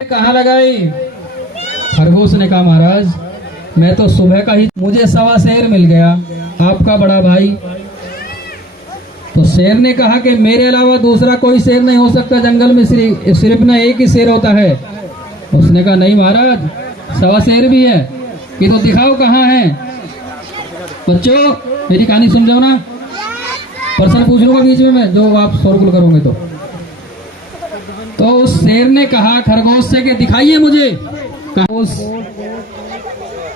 कहाँ लगाई? खरगोश ने कहा महाराज मैं तो सुबह का ही, मुझे सवा शेर मिल गया, आपका बड़ा भाई। तो शेर ने कहा कि मेरे अलावा दूसरा कोई शेर नहीं हो सकता जंगल में, सिर्फ ना एक ही शेर होता है। उसने कहा नहीं महाराज सवा शेर भी है, कि तो दिखाओ कहाँ है। बच्चों मेरी कहानी सुन जाओ ना, प्रश्न पूछ लूंगा बीच में मैं, जो आप शोरगुल करोगे तो उस शेर ने कहा खरगोश से कि दिखाइए मुझे।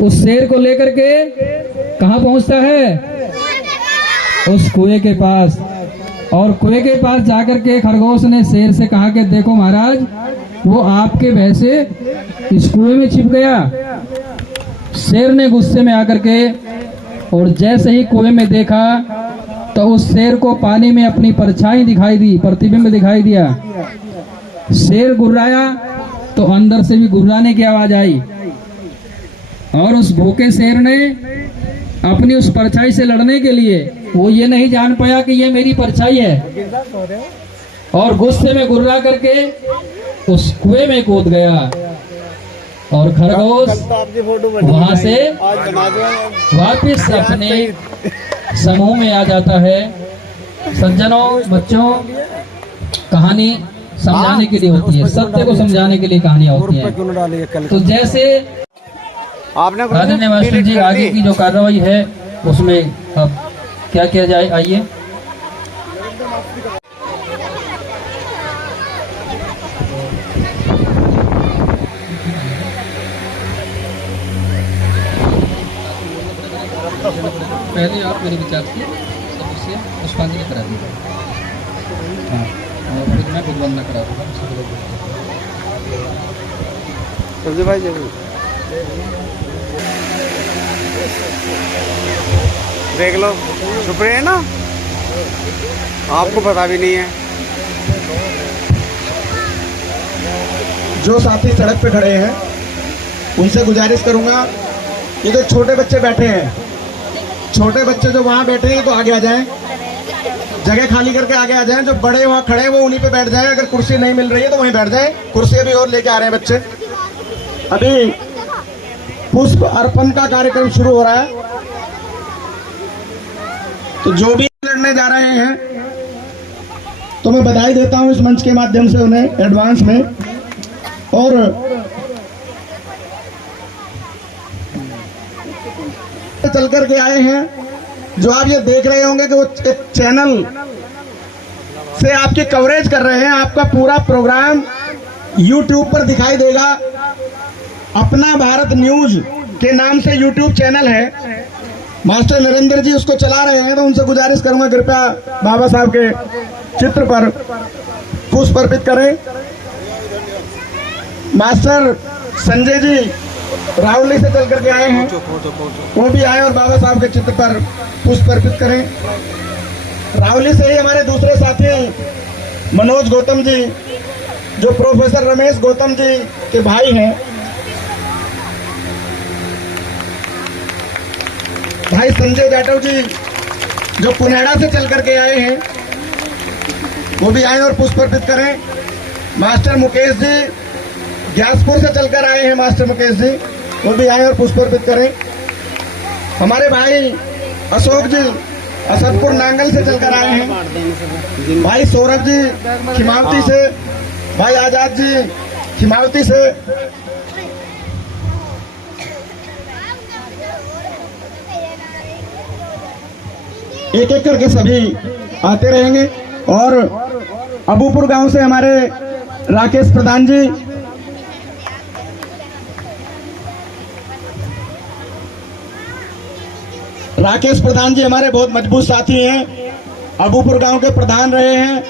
उस शेर को लेकर के कहाँ पहुंचता है? उस कुएं के पास। और कुएं के पास जाकर के खरगोश ने शेर से कहा कि देखो महाराज वो आपके भय से इस कुएं में छिप गया। शेर ने गुस्से में आकर के और जैसे ही कुएं में देखा तो उस शेर को पानी में अपनी परछाई दिखाई दी, प्रतिबिंब दिखाई दिया। शेर गुर्राया तो अंदर से भी गुर्राने की आवाज आई और उस भूखे शेर ने अपनी उस परछाई से लड़ने के लिए, वो ये नहीं जान पाया कि ये मेरी परछाई है, और गुस्से में गुर्रा करके उस कुएं में कूद गया। और खरगोश वहां से वापिस अपने समूह में आ जाता है। सज्जनों बच्चों, कहानी समझाने के लिए होती है, सत्य को समझाने के लिए कहानियां होती हैं। तो जैसे आपने आदरणीय मास्टर जी आगे की जो कार्रवाई है उसमें अब क्या किया जाए, आइए। पहले आप मेरे विचार से सबसे पुष्पांजलि करा दीजिए, और फिर मैं भगवान न करा दूंगा। भाई देख लो, छुप रहे हैं ना, आपको पता भी नहीं है। जो साथी सड़क पे खड़े हैं उनसे गुजारिश करूंगा, ये जो छोटे बच्चे बैठे हैं, छोटे बच्चे जो वहां बैठे हैं तो आगे आ जाएं, जगह खाली करके आगे आ जाएं। जो बड़े वहां खड़े हैं वो उन्हीं पे बैठ जाएं, अगर कुर्सी नहीं मिल रही है तो वहीं बैठ जाएं। कुर्सी भी और लेके आ रहे हैं बच्चे। अभी पुष्प अर्पण का कार्यक्रम शुरू हो रहा है, तो जो भी लड़ने जा रहे हैं तो मैं बधाई देता हूं इस मंच के माध्यम से उन्हें एडवांस में। और चल करके आए हैं, जो आप ये देख रहे होंगे कि वो एक चैनल से आपकी कवरेज कर रहे हैं। आपका पूरा प्रोग्राम YouTube पर दिखाई देगा। अपना भारत न्यूज के नाम से YouTube चैनल है, मास्टर नरेंद्र जी उसको चला रहे हैं। तो उनसे गुजारिश करूंगा कृपया बाबा साहब के चित्र पर पुष्प अर्पित करें। मास्टर संजय जी राहुली से चल करके आए हैं, वो भी आए और बाबा साहब के चित्र पर पुष्प अर्पित करें। राहुली से ही हमारे दूसरे साथी मनोज गौतम जी, जो प्रोफेसर रमेश गौतम जी के भाई हैं, भाई संजय जाटव जी जो पुनेड़ा से चल करके आए हैं, वो भी आए और पुष्प अर्पित करें। मास्टर मुकेश जी ग्यासपुर से चलकर आए हैं, मास्टर मुकेश जी वो भी आए और पुष्प अर्पित करें। हमारे भाई अशोक जी असदपुर नांगल से चलकर आए हैं। भाई सौरभ जी खिमावती से, भाई आजाद जी खिमावती से। एक एक करके सभी आते रहेंगे। और अबूपुर गांव से हमारे राकेश प्रधान जी, राकेश प्रधान जी हमारे बहुत मजबूत साथी हैं, अबूपुर गांव के प्रधान रहे हैं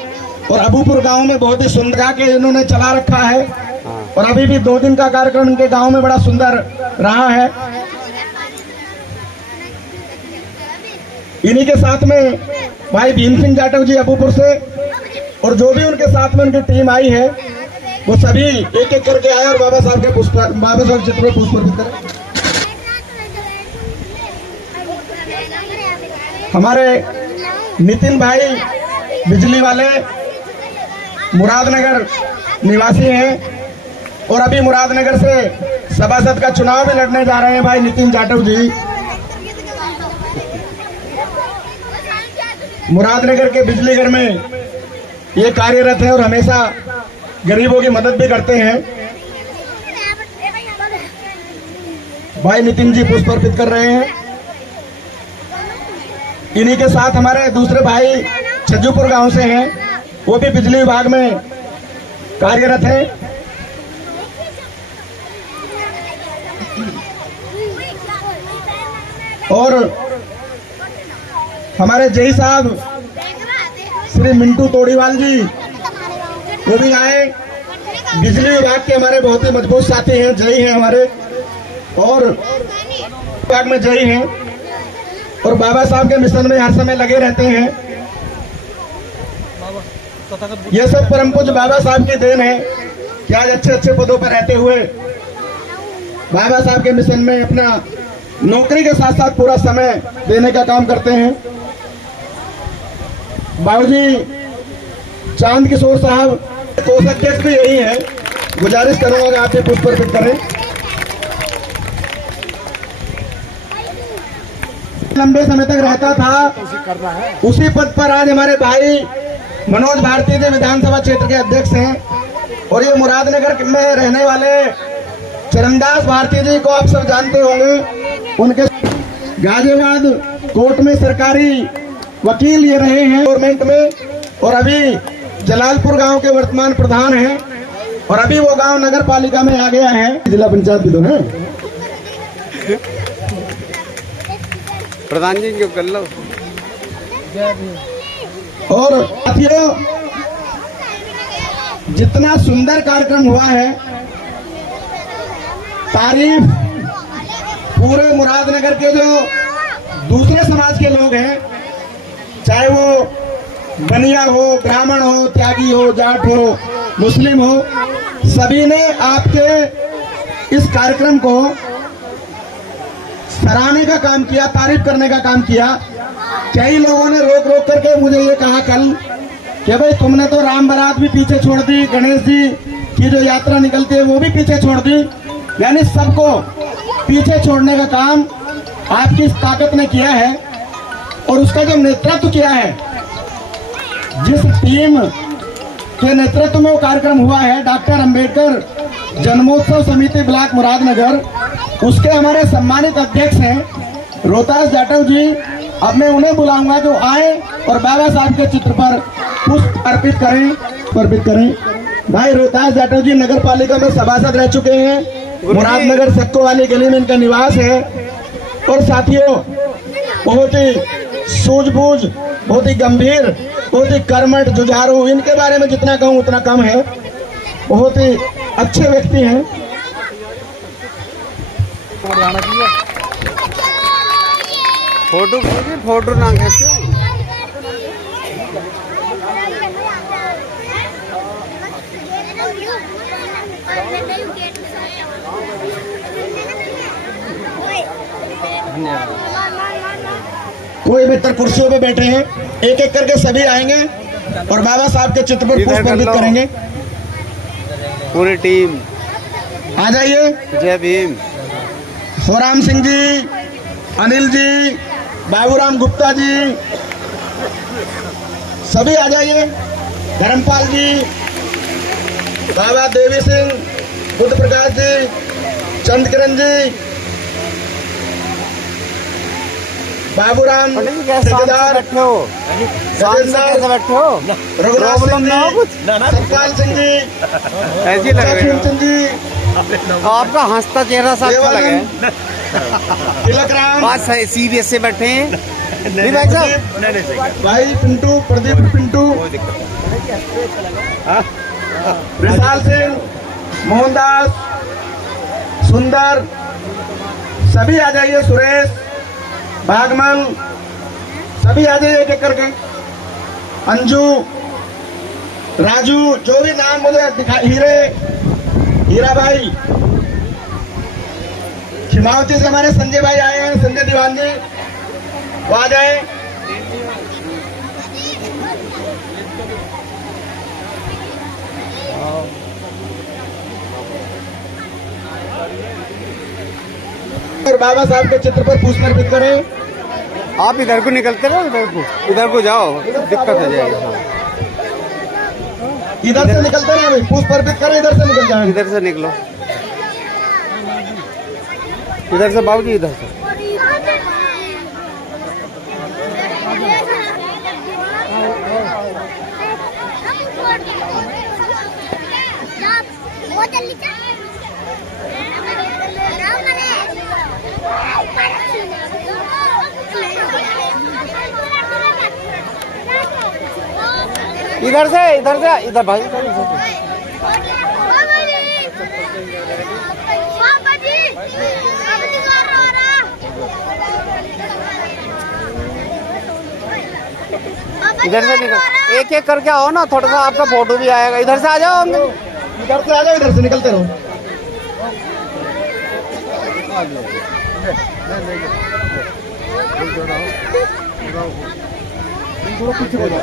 और अबूपुर गांव में बहुत ही सुंदर के इन्होंने चला रखा है। और अभी भी 2 दिन का कार्यक्रम इनके गांव में बड़ा सुंदर रहा है। इन्हीं के साथ में भाई भीम सिंह जाटव जी अबूपुर से, और जो भी उनके साथ में उनकी टीम आई है वो सभी एक एक करके आए और बाबा साहब के बाबा साहब चित्र में पुष्प अर्पित करें। हमारे नितिन भाई बिजली वाले मुरादनगर निवासी हैं, और अभी मुरादनगर से सभासद का चुनाव भी लड़ने जा रहे हैं भाई नितिन जाटव जी। मुरादनगर के बिजली घर में ये कार्यरत है और हमेशा गरीबों की मदद भी करते हैं। भाई नितिन जी पुष्प अर्पित कर रहे हैं। इन्हीं के साथ हमारे दूसरे भाई छज्जूपुर गांव से हैं, वो भी बिजली विभाग में कार्यरत हैं। और हमारे जय साहब श्री मिंटू तोड़ीवाल जी वो भी आए। बिजली विभाग के हमारे बहुत ही मजबूत साथी हैं, जय हैं हमारे, और विभाग में जय हैं और बाबा साहब के मिशन में हर समय लगे रहते हैं। ये सब परम पूज्य बाबा साहब की देन है कि आज अच्छे अच्छे पदों पर रहते हुए बाबा साहब के मिशन में अपना नौकरी के साथ साथ पूरा समय देने का काम करते हैं। बाबूजी चांद किशोर साहब कोषाध्यक्ष भी यही है, गुजारिश करूंगा कि आप भी पुष्प अर्पित करें। लंबे समय तक रहता था उसी पद पर आज हमारे भाई मनोज भारती जी विधानसभा क्षेत्र के अध्यक्ष हैं। और ये मुरादनगर में रहने वाले चरणदास भारती जी को आप सब जानते होंगे, उनके गाजियाबाद कोर्ट में सरकारी वकील ये रहे हैं गवर्नमेंट में, और अभी जलालपुर गांव के वर्तमान प्रधान हैं, और अभी वो गांव नगर पालिका में आ गया है, जिला पंचायत भी तो है। प्रधान जी क्यों कर लो। और साथियों जितना सुंदर कार्यक्रम हुआ है, तारीफ पूरे मुरादनगर के जो दूसरे समाज के लोग हैं, चाहे वो बनिया हो, ब्राह्मण हो, त्यागी हो, जाट हो, मुस्लिम हो, सभी ने आपके इस कार्यक्रम को सराहने का काम किया, तारीफ करने का काम किया। कई लोगों ने रोक रोक करके मुझे ये कहा कल कि भाई तुमने तो राम बारात भी पीछे छोड़ दी, गणेश जी की जो यात्रा निकलती है वो भी पीछे छोड़ दी, यानी सबको पीछे छोड़ने का काम आपकी इस ताकत ने किया है। और उसका जो नेतृत्व किया है, जिस टीम के नेतृत्व में वो कार्यक्रम हुआ है, डॉक्टर अंबेडकर जन्मोत्सव समिति ब्लॉक मुरादनगर, उसके हमारे सम्मानित अध्यक्ष हैं रोहतास जाटव जी। अब मैं उन्हें बुलाऊंगा जो आए और बाबा साहब के चित्र पर पुष्प अर्पित करें। भाई रोहतास जाटव जी नगर पालिका में सभासद रह चुके हैं, मुरादनगर सक्को वाली गली में इनका निवास है। और साथियों बहुत ही सूझबूझ, बहुत ही गंभीर, बहुत ही कर्मठ, जुझारू, इनके बारे में जितना कहूँ उतना कम है। बहुत ही अच्छे व्यक्ति हैं। फोटो ना खींचो। कोई मित्र कुर्सियों पे बैठे हैं, एक एक करके सभी आएंगे और बाबा साहब के चित्र पर पुष्प अर्पित करेंगे। पूरी टीम आ जाइए। जय भीम। सोराम सिंह जी, अनिल जी, बाबूराम गुप्ता जी, सभी आ जाइए। धर्मपाल जी, बाबा देवी सिंह, बुद्ध प्रकाश जी, चंद्रकिरण जी, बाबूराम ठेकेदार, रघुराज सिंह जी, सतपाल सिंह जी, ऐसी लग रही है जी, आपका हंसता चेहरा सा अच्छा लगे। तिलक राम, बात सीरियस से बैठे हैं नहीं भाई साहब। भाई पिंटू, प्रदीप पिंटू, विशाल सिंह, मोहनदास, सुंदर, सभी आ जाइए। सुरेश, भागमल, सभी आ जाइए एक एक करके। अंजू, राजू, जो भी नाम मुझे दिखाई, हीरा भाई, खिमावती से हमारे संजय भाई आए हैं, संजय दीवान जी, वो आ जाए। और बाबा साहब के चित्र पर पुष्प अर्पित करें। आप इधर को निकलते रहो, इधर को जाओ, दिक्कत हो जाएगी। हाँ। इधर से निकलते रहे भाई, पुष्प अर्पित करें, इधर से निकल जाए। इधर से निकलो, इधर से बाबूजी, इधर से। इधर से, इधर भाई, इधर से निकल, एक एक करके आओ ना, थोड़ा सा आपका फोटो भी आएगा। इधर से आ जाओ, इधर से आ जाओ, इधर से निकलते रहो। थोड़ा पीछे हो जाओ,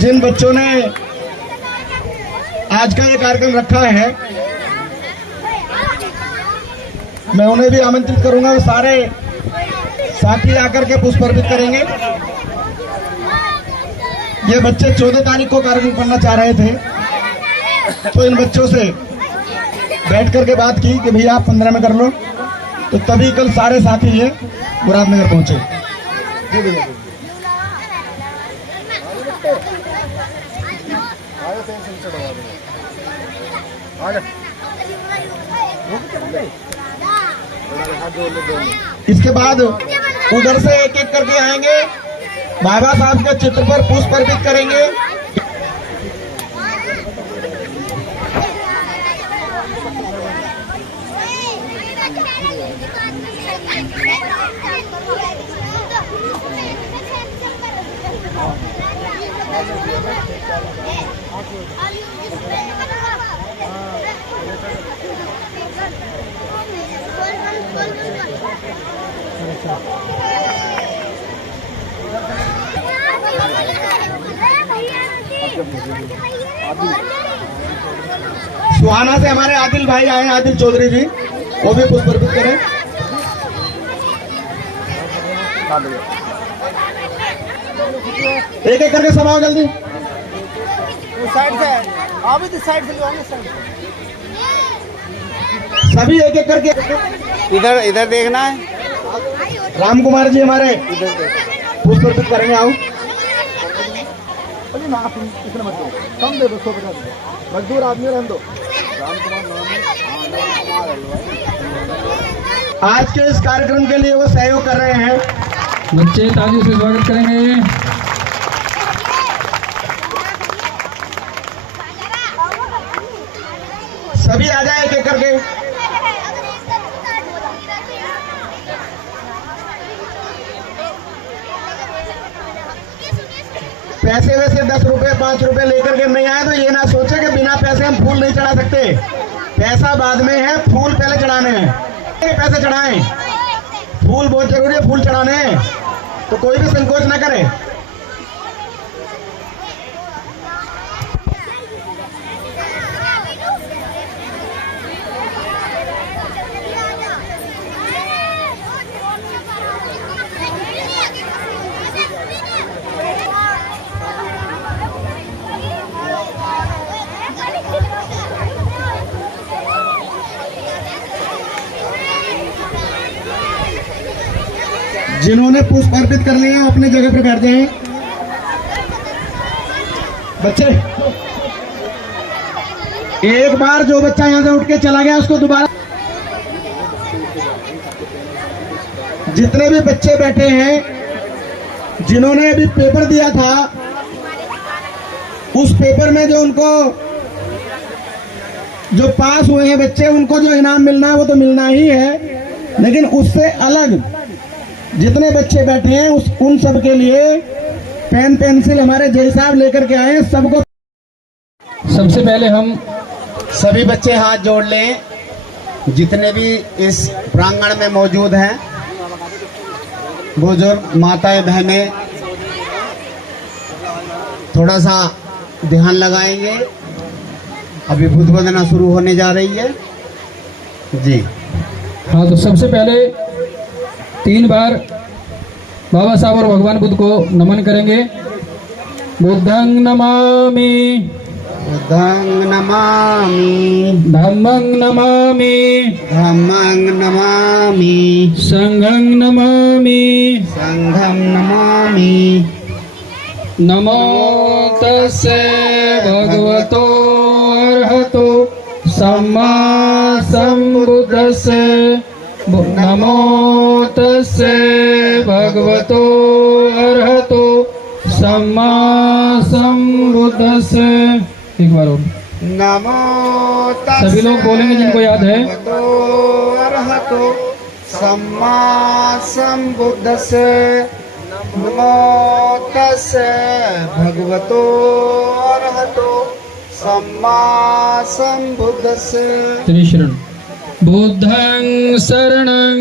जिन बच्चों ने आज का ये कार्यक्रम रखा है, मैं उन्हें भी आमंत्रित करूंगा। वो सारे साथी आकर के पुष्प अर्पित करेंगे। ये बच्चे 14 तारीख को कार्यक्रम करना चाह रहे थे, तो इन बच्चों से बैठ करके बात की कि भैया आप 15 में कर लो, तो तभी कल सारे साथी ये मुरादनगर पहुंचे। इसके बाद उधर से एक एक करके आएंगे, बाबा साहब के चित्र पर पुष्प अर्पित करेंगे। सुहाना से हमारे आदिल भाई आए हैं, आदिल चौधरी जी, वो भी पुष्प अर्पित करें। एक एक करके समाओ जल्दी। साइड से आप भी साइड से लो, सभी एक एक करके। इधर देखना है। राम कुमार जी हमारे पुष्प अर्पित करेंगे। आओ, कम दे, मजदूर आदमी रहने दो। आज के इस कार्यक्रम के लिए वो सहयोग कर रहे हैं। बच्चे तालियों से स्वागत करेंगे। सभी आ जाए एक एक करके। पैसे वैसे 10 रुपए 5 रुपए लेकर के नहीं आए तो ये ना सोचे कि बिना पैसे हम फूल नहीं चढ़ा सकते। पैसा बाद में है, फूल पहले चढ़ाने हैं। पैसे चढ़ाएं, फूल बहुत जरूरी है, फूल चढ़ाने हैं, तो कोई भी संकोच ना करे। जिन्होंने पुष्प अर्पित कर लिए अपने जगह पर बैठ जाएं। बच्चे, एक बार जो बच्चा यहां से उठ के चला गया उसको दोबारा। जितने भी बच्चे बैठे हैं जिन्होंने अभी पेपर दिया था, उस पेपर में जो उनको जो पास हुए हैं बच्चे, उनको जो इनाम मिलना है वो तो मिलना ही है। लेकिन उससे अलग जितने बच्चे बैठे हैं उन सब के लिए पेन पेंसिल हमारे जय साहब लेकर के आए हैं। सबको सबसे पहले हम सभी बच्चे हाथ जोड़ लें, जितने भी इस प्रांगण में मौजूद हैं, बुजुर्ग माताएं बहनें, थोड़ा सा ध्यान लगाएंगे। अभी बुद्धवंदना शुरू होने जा रही है जी। हाँ, तो सबसे पहले 3 बार बाबा साहब और भगवान बुद्ध को नमन करेंगे। बुद्धं नमामि, बुद्धं नमामि, धम्मं नमामि, धम्मं नमामि, संघं नमामि। संघं नमामि। नमो तस्से भगवतो अरहतो सम्मा संबुद्धस्से। नमो तस्से भगवतो अरहतो सम्मा संबुद्धस्से। एक बार और नमो तस्से सभी लोग बोलेंगे जिनको याद है। भगवतो अरहतो सम्मा संबुद्धस्से। नमो तस्से भगवतो अरहतो सम्मा संबुद्धस्से। त्रिशरण। बुद्धं शरणं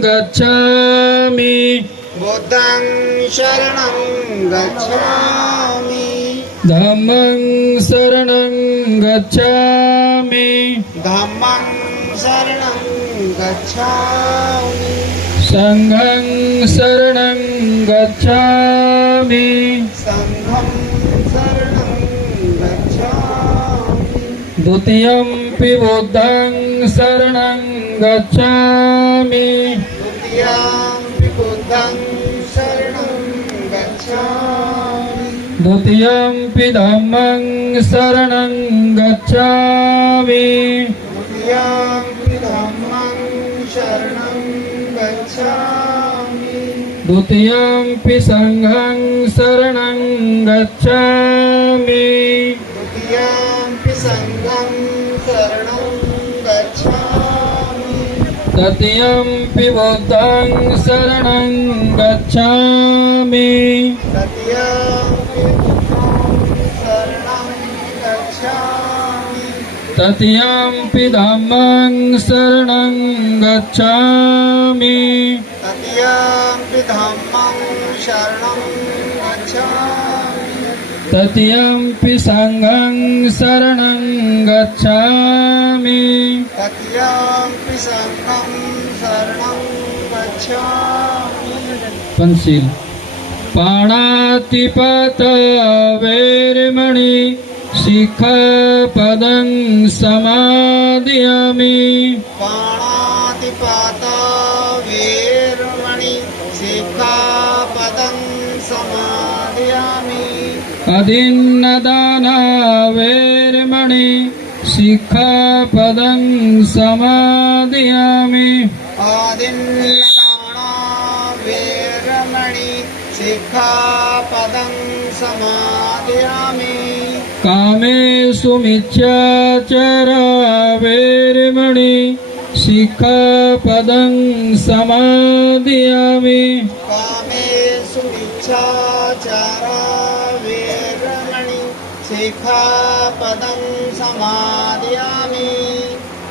गच्छामि, बुद्धं शरणं गच्छामि, धम्मं शरणं गच्छामि, धम्मं शरणं गच्छामि, संघं शरणं गच्छामि, संघं शरणं गच्छामि, द्वितीयंपि बुद्धं शरणं गच्छामि, द्वितीयंपि बुद्धं शरणं गच्छामि, द्वितीयंपि धम्मं शरणं गच्छामि, द्वितीयंपि धम्मं शरणं गच्छामि, द्वितीयंपि संघं शरणं गच्छामि, द्वितीयंपि संघं शरणं गच्छामि, तृतीयंपि बुद्धं शरणं गच्छामि, तृतीयंपि बुद्धं शरणं गच्छामि, तृतीयंपि धम्मं शरणं गच्छामि, तृतीयंपि धम्मं शरणं गच्छामि, तृतीयंपि संघं शरणं गच्छामि, तृतीयंपि संघं शरणं गच्छामि। पंचशील। पाणातिपात वैरमणि शिखापदं समादयामि, पाणातिपाता वेरमणि शिखापदं समादयामि, अदिन्नदाना वैरमणि शिखापदं समादयामि, आदिन्नदाना वेरमणि शिखापदं समादयामि, कामेषु मिथ्याचारा वैरमणि शिखापदं समादयामि, कामेषु मिथ्याचारा वेरमणि शिखापदं समादयामि,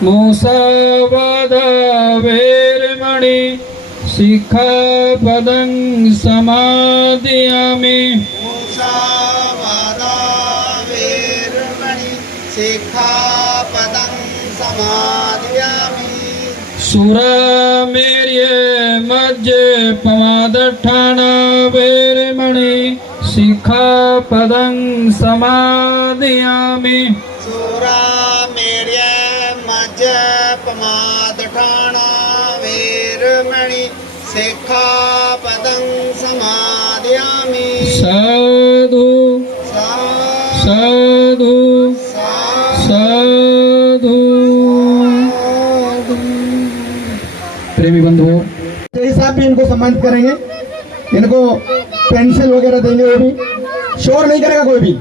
मुसावादा वैरमणि शिखापदं समादयामि, मुसावादा वेरमणि शिखापदं समादयामि, सुरामेर्य मज्जपमादठाना वैरमणि शिखापदं समादयामि, सुरामेर्य मज्जपमादठाना वेरमणि शिखापदं समादयामि, साधु साधु साधु। प्रेमी बंधुओं, जय साहब भी इनको सम्मानित करेंगे, इनको पेंसिल वगैरह देंगे। वो भी शोर नहीं करेगा कोई भी,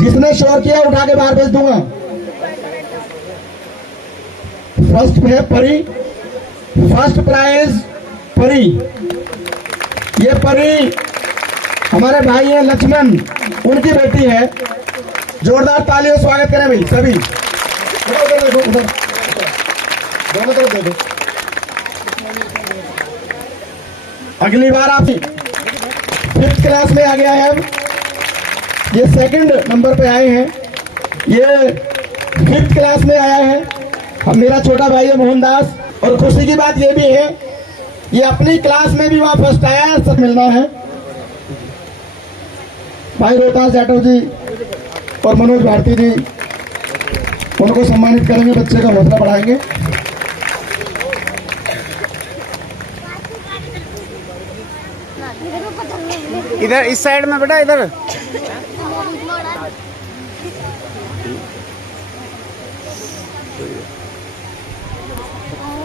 जिसने शोर किया उठा के बाहर भेज दूंगा। फर्स्ट है परी, फर्स्ट प्राइज परी, ये परी हमारे भाई है लक्ष्मण, उनकी बेटी है। जोरदार तालियों से स्वागत करें भाई सभी। उधर देखो, उधर दोनों तरफ देखो। अगली बार आप 5th क्लास में आ गया है, अब ये 2nd नंबर पे आए हैं, ये 5th क्लास में आया है। अब मेरा छोटा भाई है मोहनदास, और खुशी की बात ये भी है ये अपनी क्लास में भी वहां फर्स्ट आया है, सब मिलना है। भाई रोहतास जाटव जी और मनोज भारती जी, उनको सम्मानित करेंगे, बच्चे का हौसला बढ़ाएंगे। इधर इस साइड में बेटा, इधर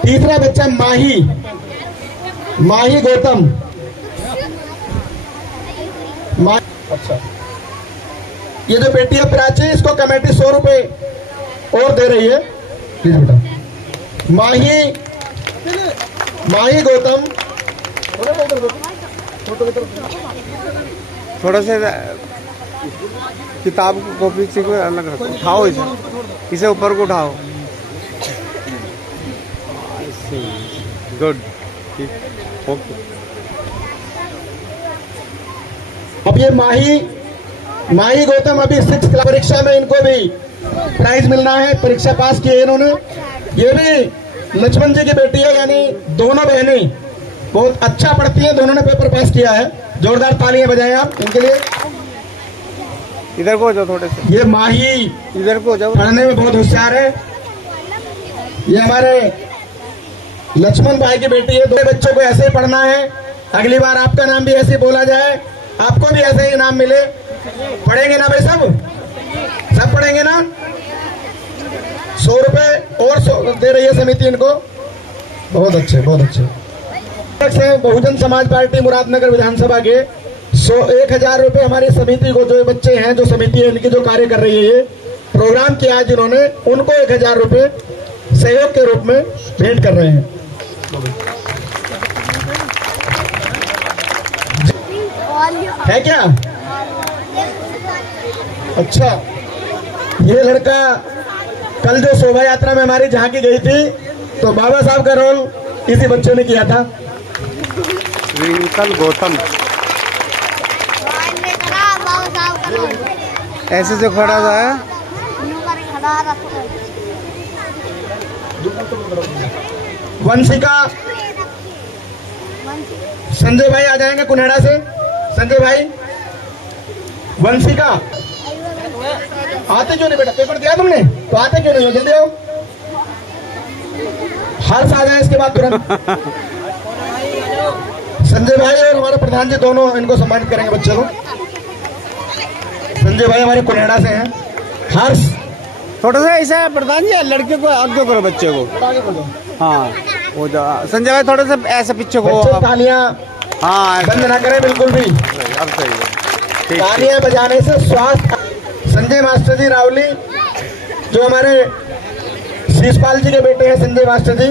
तीसरा बच्चा माही गौतम। अच्छा, ये जो बेटी है प्राची, इसको कमेटी 100 रुपए और दे रही है। प्लीज बेटा, माही गौतम। थोड़ा सा किताब को कॉपी से को अलग रखो, उठाओ इसे ऊपर को उठाओ। गुड, ठीक, ओके। अब ये माही गौतम अभी 6th क्लास परीक्षा में, इनको भी प्राइज मिलना है, परीक्षा पास की है इन्होंने। ये भी लक्ष्मण जी की बेटी है, यानी दोनों बहनें बहुत अच्छा पढ़ती हैं, दोनों ने पेपर पास किया है। जोरदार तालियां बजाएं आप इनके लिए। इधर को जाओ थोड़े से, ये माही इधर को जाओ, पढ़ने में बहुत होशियार है। ये हमारे लक्ष्मण भाई की बेटी है। 2 बच्चों को ऐसे ही पढ़ना है, अगली बार आपका नाम भी ऐसे ही बोला जाए, आपको भी ऐसे ही नाम मिले। पढ़ेंगे ना भाई, सब पढ़ेंगे ना। 100 रुपए और दे रही है समिति इनको। बहुत अच्छे, बहुत अच्छे। बहुजन समाज पार्टी मुरादनगर विधानसभा के 1000 रुपए हमारी समिति को, जो बच्चे हैं, जो समिति है इनकी जो कार्य कर रही है, ये प्रोग्राम किया है जिन्होंने, उनको 1000 रुपए सहयोग के रूप में भेंट कर रहे हैं। है क्या? अच्छा, ये लड़का कल जो शोभा यात्रा में हमारी झांकी गई थी, तो बाबा साहब का रोल इसी बच्चों ने किया था। ट्विंकल गौतम ऐसे जो खड़ा था है। वंशिका, संजय भाई आ जाएंगे कुनेड़ा से। संजय भाई, वंशिका आते क्यों नहीं बेटा? पेपर दिया तुमने तो आते क्यों नहीं हो? जल्दी आओ। हर्ष आ जाए इसके बाद तुरंत। संजय भाई और हमारे प्रधान जी दोनों इनको सम्मानित करेंगे बच्चे को। संजय भाई हमारे कुनेड़ा से हैं। हर्ष थोड़ा सा ऐसा प्रधान जी, लड़के को आगे करो, बच्चे को। हाँ, वो संजय भाई थोड़ा सा ऐसा पीछे को। तालियां हाँ, बंद ना करें बिल्कुल भी। अब सही है। तालियां बजाने से स्वास्थ्य। संजय मास्टर जी रावली, जो हमारे शीशपाल जी के बेटे हैं, संजय मास्टर जी,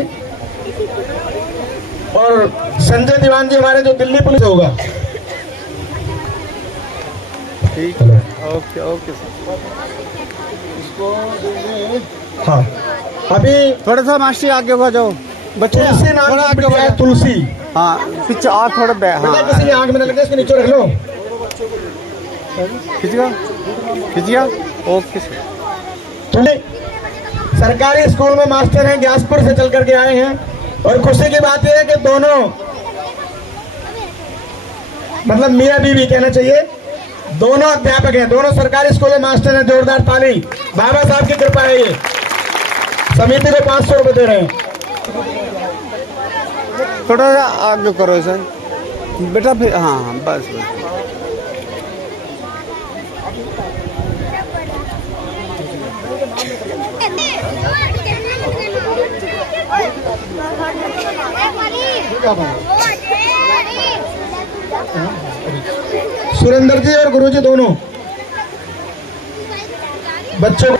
और संजय दीवान जी हमारे जो दिल्ली पुलिस होगा। ठीक है, ओके ओके सर। हाँ, अभी थोड़ा सा मास्टर आगे हो जाओ बच्चे, तुलसी नाम थोड़ा की आगे हो बिटिया है, जाओ। तुलसी। हाँ, पीछे और थोड़ा बेटा किसी की आंख में न लगे, इसको नीचे रख लो। खींचिएगा, ओके सर। सरकारी स्कूल में मास्टर हैं, ग्यासपुर से चल करके आए हैं, और खुशी की बात यह है कि दोनों, मतलब मियां बीवी कहना चाहिए, दोनों अध्यापक हैं, दोनों सरकारी स्कूल में मास्टर हैं। जोरदार ताली, बाबा साहब की कृपा है। ये समिति को 500 रुपए दे रहे हैं। थोड़ा सा आगे करो सर बेटा, फिर हाँ हाँ बस बस। सुरेंद्र जी और गुरु जी दोनों बच्चों को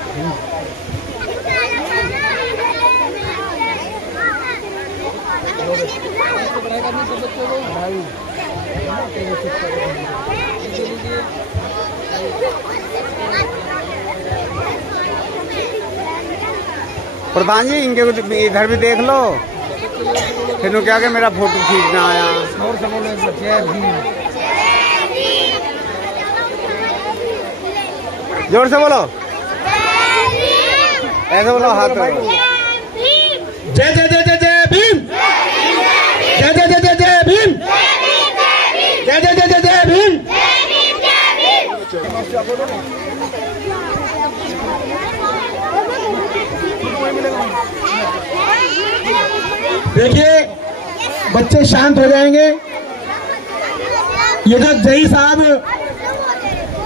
प्रधान जी इनके इधर भी देख लो, फिर क्या कि मेरा फोटो खींचना आया। जोर से बोलो, ऐसे बोलो, हाथ रखो। जय जय जय जय जय भीम, जय जय जय जय जय भीम, जय जय जय जय जय भीम। देखिए बच्चे शांत हो जाएंगे। ये जो जय साहब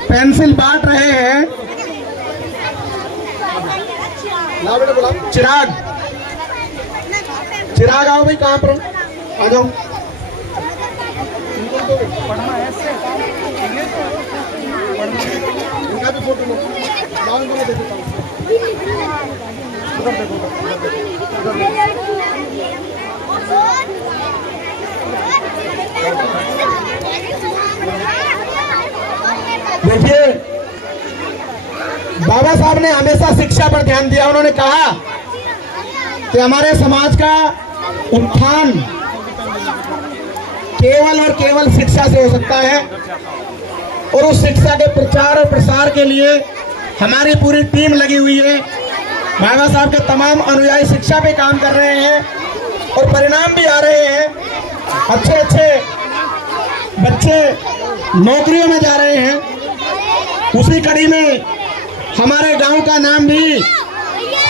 पेंसिल बांट रहे हैं, चिराग, चिराग आओ भाई, कहाँ पर हो? आ जाओ। इनका भी फोटो लो, लाओ इनको मैं दे देता हूँ। उधर देखो, उधर देखो। देखिए बाबा साहब ने हमेशा शिक्षा पर ध्यान दिया। उन्होंने कहा कि हमारे समाज का उत्थान केवल और केवल शिक्षा से हो सकता है, और उस शिक्षा के प्रचार और प्रसार के लिए हमारी पूरी टीम लगी हुई है। बाबा साहब के तमाम अनुयायी शिक्षा पे काम कर रहे हैं और परिणाम भी आ रहे हैं। अच्छे अच्छे बच्चे नौकरियों में जा रहे हैं। उसी कड़ी में हमारे गांव का नाम भी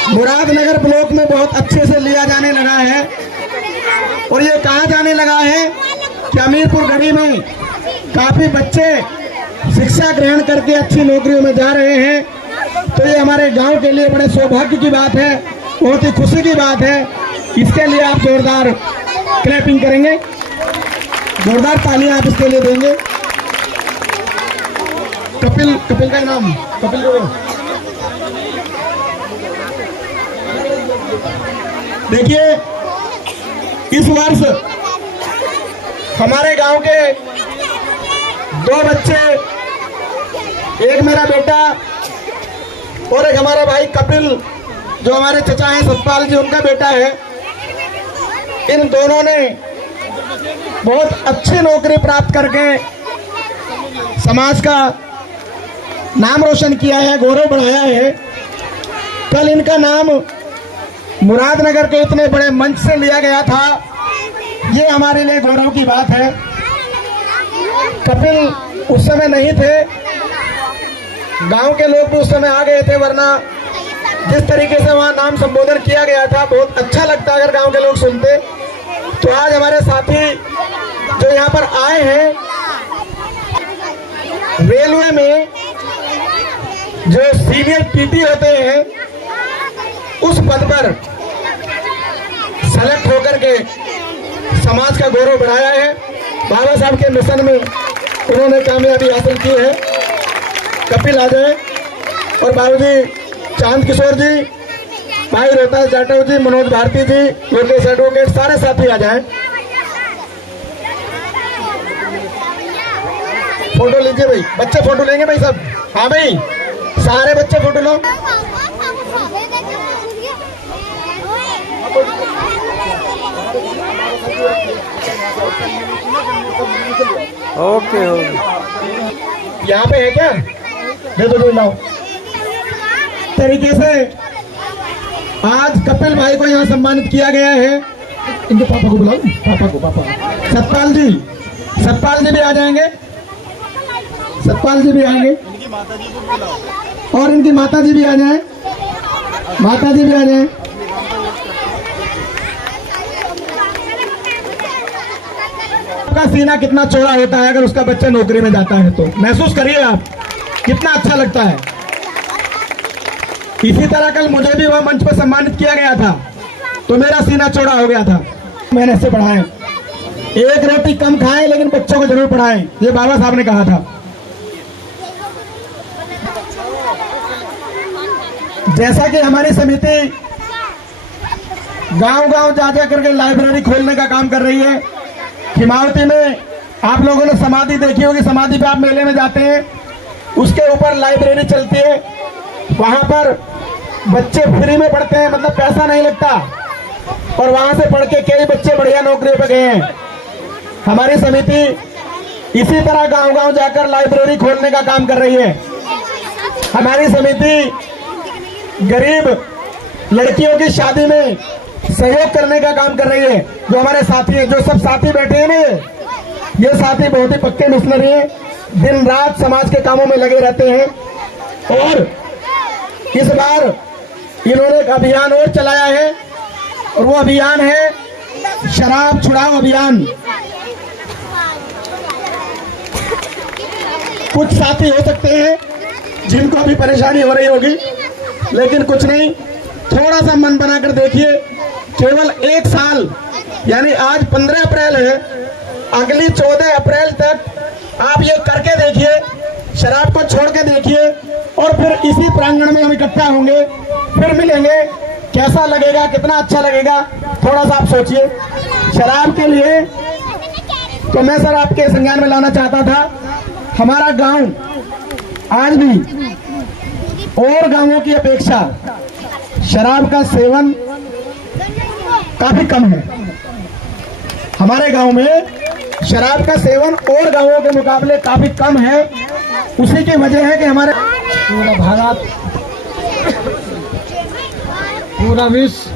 मुरादनगर ब्लॉक में बहुत अच्छे से लिया जाने लगा है, और ये कहा जाने लगा है कि अमीरपुर गढ़ी में काफी बच्चे शिक्षा ग्रहण करके अच्छी नौकरियों में जा रहे हैं। तो ये हमारे गांव के लिए बड़े सौभाग्य की बात है, बहुत ही खुशी की बात है। इसके लिए आप जोरदार क्लैपिंग करेंगे, जोरदार तालियां आप इसके लिए देंगे। कपिल, कपिल का नाम कपिल को देखिए। इस वर्ष हमारे गांव के 2 बच्चे, एक मेरा बेटा और एक हमारा भाई कपिल, जो हमारे चचा हैं सतपाल जी, उनका बेटा है। इन दोनों ने बहुत अच्छी नौकरी प्राप्त करके समाज का नाम रोशन किया है, गौरव बढ़ाया है। कल इनका नाम मुरादनगर के इतने बड़े मंच से लिया गया था, ये हमारे लिए गौरव की बात है। कपिल उस समय नहीं थे, गांव के लोग भी उस समय आ गए थे, वरना जिस तरीके से वहां नाम संबोधन किया गया था बहुत अच्छा लगता अगर गांव के लोग सुनते। तो आज हमारे साथी जो यहाँ पर आए हैं, रेलवे में जो सीनियर पीटी होते हैं उस पद पर सेलेक्ट होकर के समाज का गौरव बढ़ाया है। बाबा साहब के मिशन में उन्होंने कामयाबी हासिल की है। कपिल आ जाए, और बाबूजी चांद किशोर जी, भाई रोहतास जाटव जी, मनोज भारती जी, लोकेश एडवोकेट, सारे साथी आ जाए। फोटो लीजिए भाई, बच्चे फोटो लेंगे भाई सब। हाँ भाई, सारे बच्चे फोटो लो। ओके यहाँ पे है क्या? दे दो, लाओ। तरीके से आज कपिल भाई को यहाँ सम्मानित किया गया है। इनके पापा को बुलाओ, पापा को। सतपाल जी, सतपाल जी भी आ जाएंगे, सतपाल जी भी आएंगे, और इनकी माता जी भी आ जाए, माता जी भी आ जाए। आपका सीना कितना चौड़ा होता है अगर उसका बच्चा नौकरी में जाता है, तो महसूस करिए आप कितना अच्छा लगता है। इसी तरह कल मुझे भी वह मंच पर सम्मानित किया गया था, तो मेरा सीना चौड़ा हो गया था। मैंने ऐसे पढ़ाए, एक रोटी कम खाएं लेकिन बच्चों को जरूर पढ़ाएं, ये बाबा साहब ने कहा था। जैसा कि हमारी समिति गांव-गांव जा जा करके लाइब्रेरी खोलने का काम कर रही है, हिमावती में आप लोगों ने समाधि देखी होगी, समाधि पे आप मेले में जाते हैं, उसके ऊपर लाइब्रेरी चलती है, वहां पर बच्चे फ्री में पढ़ते हैं, मतलब पैसा नहीं लगता, और वहां से पढ़ के कई बच्चे बढ़िया नौकरियों पे गए हैं। हमारी समिति इसी तरह गांव-गांव जाकर लाइब्रेरी खोलने का काम कर रही है। हमारी समिति गरीब लड़कियों की शादी में सहयोग करने का काम कर रही है। जो हमारे साथी हैं, जो सब साथी बैठे हैं ना, ये साथी बहुत ही पक्के मिशनरी हैं, दिन रात समाज के कामों में लगे रहते हैं। और इस बार इन्होंने एक अभियान और चलाया है, और वो अभियान है शराब छुड़ाओ अभियान। कुछ साथी हो सकते हैं जिनको अभी परेशानी हो रही होगी, लेकिन कुछ नहीं, थोड़ा सा मन बनाकर देखिए। केवल 1 साल, यानी आज 15 अप्रैल है, अगली 14 अप्रैल तक आप ये करके देखिए, शराब को छोड़ के देखिए, और फिर इसी प्रांगण में हम इकट्ठा होंगे, फिर मिलेंगे, कैसा लगेगा, कितना अच्छा लगेगा, थोड़ा सा आप सोचिए। शराब के लिए तो मैं सर आपके संज्ञान में लाना चाहता था, हमारा गांव आज भी और गांवों की अपेक्षा शराब का सेवन काफी कम है। हमारे गांव में शराब का सेवन और गांवों के मुकाबले काफी कम है। उसी की वजह है कि हमारे पूरा भारत, पूरा विश्व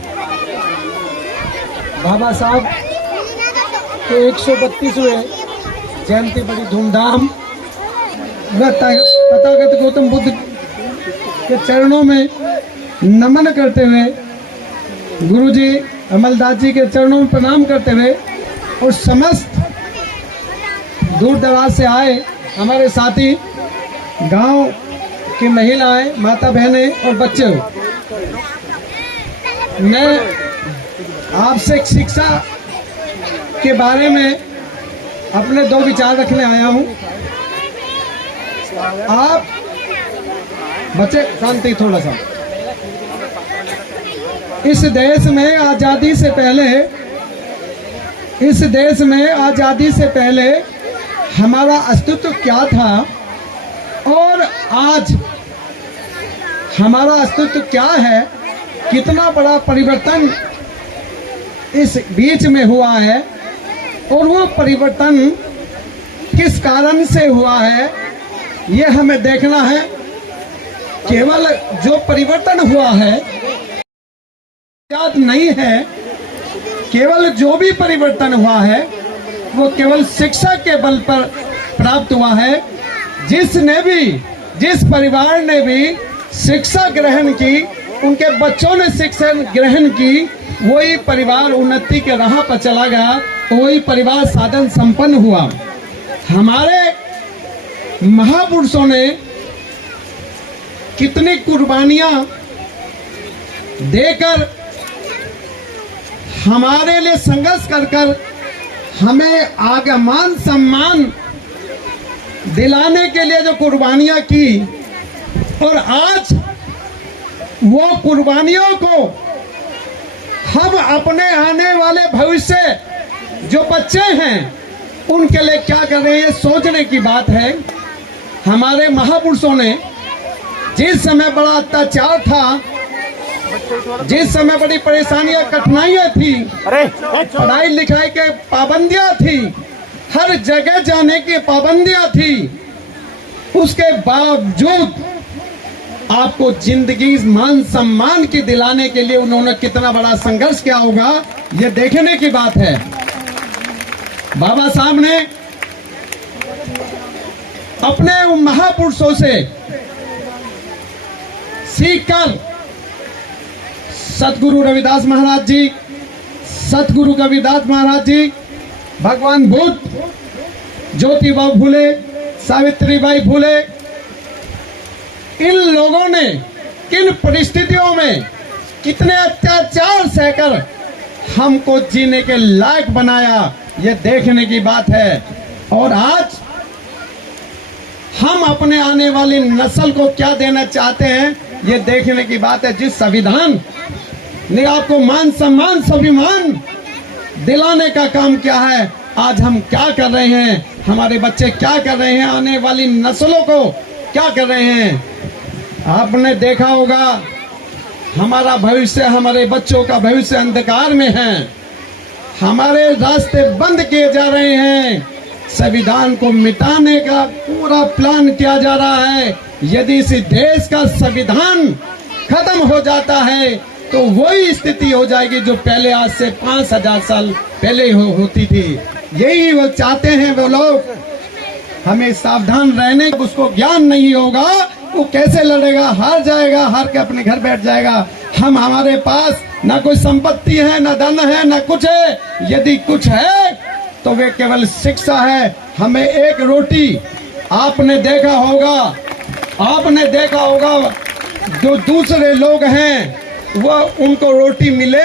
बाबा साहब के 132वें जयंती बड़ी धूमधाम तथागत गौतम बुद्ध के चरणों में नमन करते हुए, गुरुजी अमलदास जी के चरणों में प्रणाम करते हुए, और समस्त दूर दराज से आए हमारे साथी, गांव की महिलाएं, माता बहनें और बच्चे, मैं आपसे शिक्षा के बारे में अपने 2 विचार रखने आया हूं। आप बच्चे शांति थोड़ा सा। इस देश में आजादी से पहले हमारा अस्तित्व क्या था और आज हमारा अस्तित्व क्या है, कितना बड़ा परिवर्तन इस बीच में हुआ है, और वो परिवर्तन किस कारण से हुआ है, ये हमें देखना है। केवल जो परिवर्तन हुआ है याद नहीं है, केवल जो भी परिवर्तन हुआ है वो केवल शिक्षा के बल पर प्राप्त हुआ है। जिस परिवार ने भी शिक्षा ग्रहण की, उनके बच्चों ने शिक्षा ग्रहण की, वही परिवार उन्नति के राह पर चला गया, वही परिवार साधन संपन्न हुआ। हमारे महापुरुषों ने कितनी कुर्बानियां देकर हमारे लिए संघर्ष कर हमें आगे मान सम्मान दिलाने के लिए जो कुर्बानियां की, और आज वो कुर्बानियों को हम अपने आने वाले भविष्य जो बच्चे हैं उनके लिए क्या कर रहे हैं, सोचने की बात है। हमारे महापुरुषों ने जिस समय बड़ा अत्याचार था, जिस समय बड़ी परेशानियां कठिनाइयां थी, पढ़ाई लिखाई के पाबंदियां थी, हर जगह जाने की पाबंदियां थी, उसके बावजूद आपको जिंदगी मान सम्मान की दिलाने के लिए उन्होंने कितना बड़ा संघर्ष किया होगा, ये देखने की बात है। बाबा साहब ने अपने उन महापुरुषों से सीखकर सतगुरु रविदास महाराज जी, सतगुरु कबीरदास महाराज जी, भगवान बुद्ध, ज्योतिबा फुले, सावित्रीबाई फुले, इन लोगों ने किन परिस्थितियों में कितने अत्याचार सहकर हमको जीने के लायक बनाया, ये देखने की बात है। और आज हम अपने आने वाली नस्ल को क्या देना चाहते हैं, ये देखने की बात है। जिस संविधान ने आपको मान सम्मान स्वाभिमान दिलाने का काम किया है, आज हम क्या कर रहे हैं, हमारे बच्चे क्या कर रहे हैं, आने वाली नस्लों को क्या कर रहे हैं। आपने देखा होगा हमारा भविष्य, हमारे बच्चों का भविष्य अंधकार में है। हमारे रास्ते बंद किए जा रहे हैं, संविधान को मिटाने का पूरा प्लान किया जा रहा है। यदि इस देश का संविधान खत्म हो जाता है तो वही स्थिति हो जाएगी जो पहले आज से 5000 साल पहले होती थी। यही वो चाहते हैं वो लोग। हमें सावधान रहने, उसको ज्ञान नहीं होगा वो कैसे लड़ेगा, हार जाएगा, हार के अपने घर बैठ जाएगा। हमारे पास ना कोई संपत्ति है, ना धन है, ना कुछ है। यदि कुछ है तो वे केवल शिक्षा है। हमें एक रोटी, आपने देखा होगा जो दूसरे लोग हैं वो उनको रोटी मिले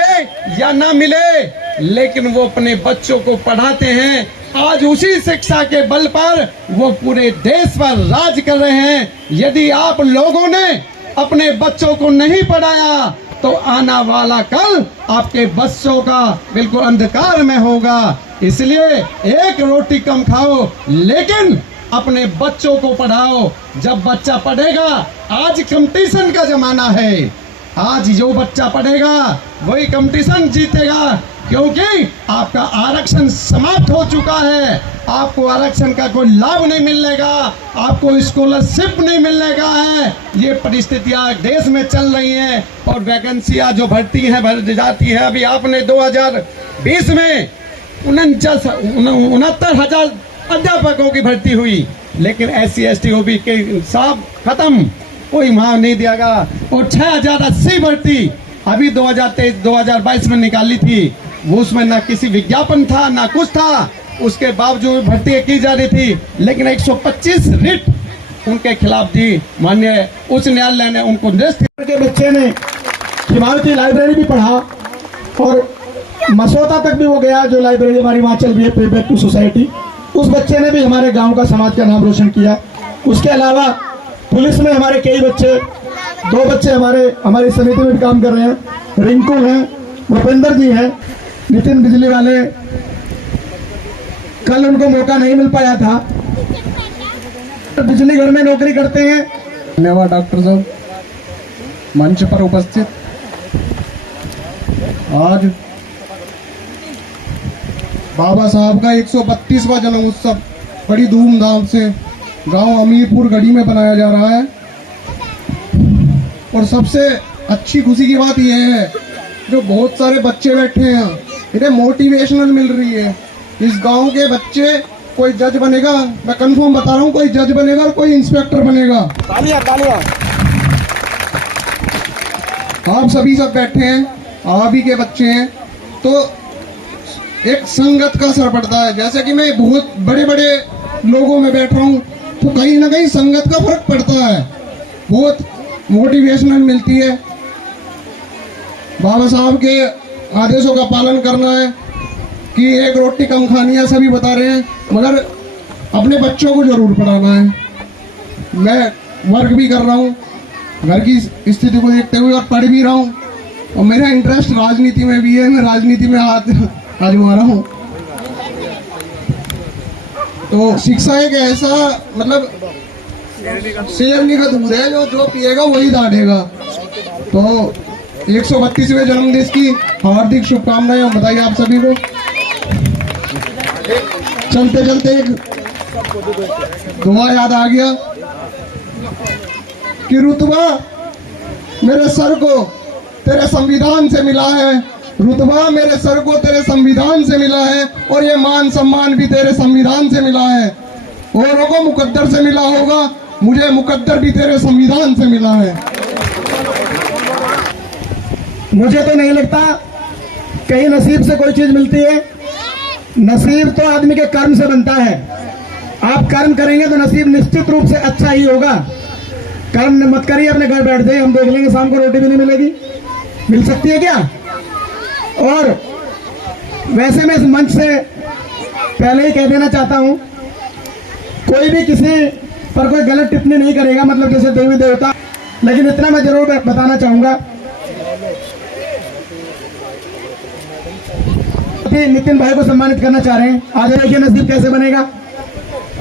या ना मिले, लेकिन वो अपने बच्चों को पढ़ाते हैं। आज उसी शिक्षा के बल पर वो पूरे देश पर राज कर रहे हैं। यदि आप लोगों ने अपने बच्चों को नहीं पढ़ाया तो आने वाला कल आपके बच्चों का बिल्कुल अंधकार में होगा। इसलिए एक रोटी कम खाओ लेकिन अपने बच्चों को पढ़ाओ। जब बच्चा पढ़ेगा, आज कंपटीशन का जमाना है, आज जो बच्चा पढ़ेगा वही कंपटीशन जीतेगा, क्योंकि आपका आरक्षण समाप्त हो चुका है। आपको आरक्षण का कोई लाभ नहीं मिलेगा, आपको स्कॉलरशिप नहीं मिलेगा है। ये परिस्थितियां देश में चल रही हैं और वैकेंसियां जो भर जाती है। अभी आपने 2020 में 69,000 अध्यापकों की भर्ती हुई, लेकिन SC ST OBC के सब खत्म, कोई वहां नहीं दिया गया। और 6080 भर्ती अभी 2023-2022 में निकाली थी, वो उसमें ना किसी विज्ञापन था ना कुछ था, उसके बावजूद भर्ती की जा रही थी। लेकिन 125 रिट उनके खिलाफ दी, माननीय उच्च न्यायालय ने उनको निरस्त। के बच्चे ने हिमालय लाइब्रेरी भी पढ़ा और मसौदा तक भी वो गया, जो लाइब्रेरी हमारी वहाँ चल रही है, पे बैक टू सोसाइटी। उस बच्चे ने भी हमारे गांव का, समाज का नाम रोशन किया। उसके अलावा पुलिस में हमारे कई बच्चे, 2 बच्चे हमारी समिति में भी काम कर रहे हैं। रिंकू हैं, भूपेंद्र जी हैं, नितिन बिजली वाले। कल उनको मौका नहीं मिल पाया था, बिजली घर में नौकरी करते हैं। धन्यवाद डॉक्टर साहब, मंच पर उपस्थित। आज बाबा साहब का 132वां जन्म उत्सव बड़ी धूमधाम से गांव अमीरपुर गढ़ी में बनाया जा रहा है। और सबसे अच्छी खुशी की बात यह है, जो बहुत सारे बच्चे बैठे हैं, इन्हें मोटिवेशनल मिल रही है। इस गांव के बच्चे, कोई जज बनेगा, मैं कंफर्म बता रहा हूँ, कोई जज बनेगा और कोई इंस्पेक्टर बनेगा। तालियां तालियां। आप सभी सब बैठे हैं, आप ही के बच्चे हैं, तो एक संगत का असर पड़ता है। जैसे कि मैं बहुत बड़े बड़े लोगों में बैठ रहा हूँ तो कहीं ना कहीं संगत का फर्क पड़ता है, बहुत मोटिवेशनल मिलती है। बाबा साहब के आदेशों का पालन करना है कि एक रोटी कम खानी है, सभी बता रहे हैं, मगर अपने बच्चों को जरूर पढ़ाना है। मैं वर्क भी कर रहा हूँ, घर की स्थिति को देखते हुए, और पढ़ भी रहा हूँ, और मेरा इंटरेस्ट राजनीति में भी है। मैं राजनीति में हाथ आजमा रहा हूँ। तो शिक्षा एक ऐसा, मतलब शेरनी का दूध है, जो पिएगा वही दाढ़ेगा। तो 132वें जन्मदिन की हार्दिक शुभकामनाएं बताइए आप सभी को। चलते चलते एक दुआ याद आ गया कि रुतबा मेरे सर को तेरे संविधान से मिला है, रुतबा मेरे सर को तेरे संविधान से मिला है, और ये मान सम्मान भी तेरे संविधान से मिला है। औरों को मुकद्दर से मिला होगा, मुझे मुकद्दर भी तेरे संविधान से मिला है। मुझे तो नहीं लगता कहीं नसीब से कोई चीज मिलती है। नसीब तो आदमी के कर्म से बनता है। आप कर्म करेंगे तो नसीब निश्चित रूप से अच्छा ही होगा। कर्म मत करिए, अपने घर बैठ जाइए, हम देख लेंगे शाम को रोटी भी नहीं मिलेगी। मिल सकती है क्या? और वैसे मैं इस मंच से पहले ही कह देना चाहता हूं, कोई भी किसी पर कोई गलत टिप्पणी नहीं करेगा, मतलब जैसे देवी देवता। लेकिन इतना मैं जरूर बताना चाहूंगा, साथी नितिन भाई को सम्मानित करना चाह रहे हैं। आगे देखिए नसीब कैसे बनेगा,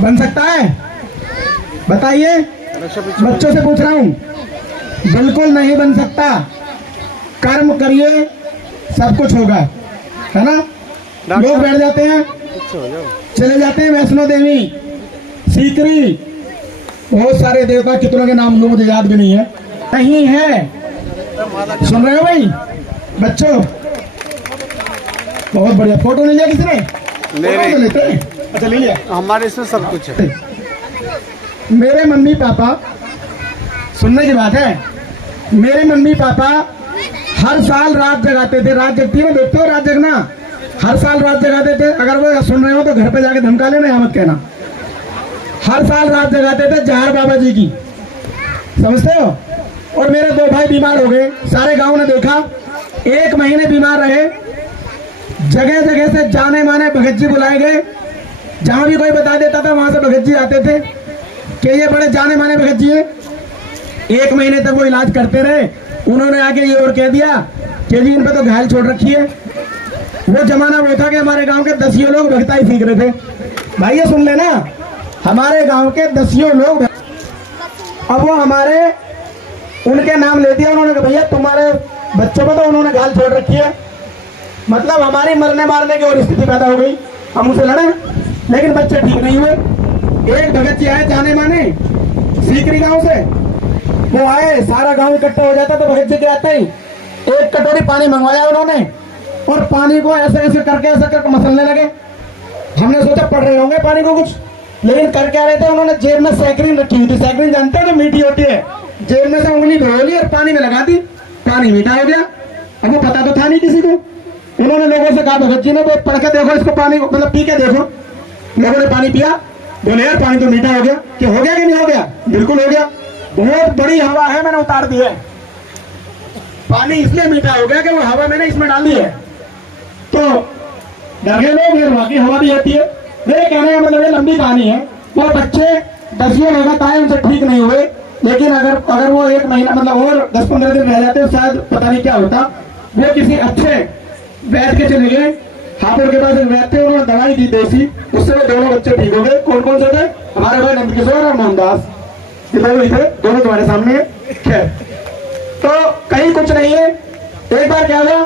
बन सकता है? बताइए, बच्चों से पूछ रहा हूँ। बिल्कुल नहीं बन सकता। कर्म करिए, सब कुछ होगा, है ना। लोग बैठ जाते हैं, चले जाते हैं वैष्णो देवी, सीकरी, बहुत सारे देवता, कितनों के नाम मुझे याद भी नहीं है। नहीं है, सुन रहे हो भाई बच्चों? बहुत बढ़िया। फोटो ले लिया किसी ने? फोटो तो लेते हैं। अच्छा ले लिया। हमारे इसमें सब कुछ है। मेरे मम्मी पापा, सुनने की बात है, मेरे मम्मी पापा हर साल रात जगाते थे। रात जगती है ना, देखते हो रात जगना? हर साल रात जगाते थे। अगर वो सुन रहे हो तो घर पे जाके धमका लेना, यहाँ मत कहना। हर साल रात जगाते थे जहर बाबा जी की, समझते हो। और मेरे 2 भाई बीमार हो गए, सारे गांव ने देखा, 1 महीने बीमार रहे। जगह जगह से जाने माने भगत जी बुलाए गए, जहां भी कोई बता देता था वहां से भगत जी आते थे कि ये बड़े जाने माने भगत जी हैं। 1 महीने तक वो इलाज करते रहे। उन्होंने आके ये और कह दिया कि जी इन पे तो घायल छोड़ रखी है। वो जमाना वो था कि हमारे गांव के 10 लोग भगताई सीख रहे थे। भाई ये सुन लेना, हमारे गांव के 10 लोग, अब वो हमारे उनके नाम ले दिया। उन्होंने कहा भैया तुम्हारे बच्चों को तो उन्होंने घायल छोड़ रखी है। मतलब हमारी मरने मारने की और स्थिति पैदा हो गई। हम उसे लड़े, लेकिन बच्चे ठीक नहीं हुए। एक भगत जी आए जाने माने सीकरी गांव से, वो आए, सारा गांव इकट्ठा हो जाता तो भगत जी के आते ही 1 कटोरी पानी मंगवाया उन्होंने, और पानी को ऐसे ऐसे करके मसलने लगे। हमने सोचा पड़ रहे होंगे पानी को कुछ, लेकिन कर क्या रहे थे, उन्होंने जेब में सैकरीन रखी हुई थी। सैकरीन जानते हो जो मीठी होती है, जेब में से उंगली भिगो ली और पानी में लगा दी, पानी मीठा हो गया। अब वो पता तो था नहीं किसी को। उन्होंने लोगों से कहा भगत जी ने वो पढ़ के देखो इसको, पानी को मतलब पी के देखो। लोगों ने पानी पिया, बोले यार पानी तो मीठा हो गया। कि हो गया कि नहीं हो गया? बिल्कुल हो गया। बहुत बड़ी हवा है, मैंने उतार दी है। पानी इसलिए मीठा हो गया कि वो हवा मैंने इसमें डाल दी है। तो डर गए लोग, यार बाकी हवा भी होती है। मेरे कहने का मतलब ये लंबी कहानी है। वो बच्चे 10 लगातार उनसे ठीक नहीं हुए, लेकिन अगर वो 1 महीना मतलब और 10-15 दिन रह जाते शायद पता नहीं क्या होता। वो किसी अच्छे वैद्य के चले गए, हापुड़ के पास एक वैद्य थे, उन्होंने दवाई दी देसी, उससे वो दोनों बच्चे ठीक हो गए। कौन कौन से थे? हमारे भाई नंदकिशोर और मोहनदास, ये दोनों ही थे, दोनों तुम्हारे सामने है। खैर, तो कहीं कुछ नहीं है। एक बार क्या हुआ,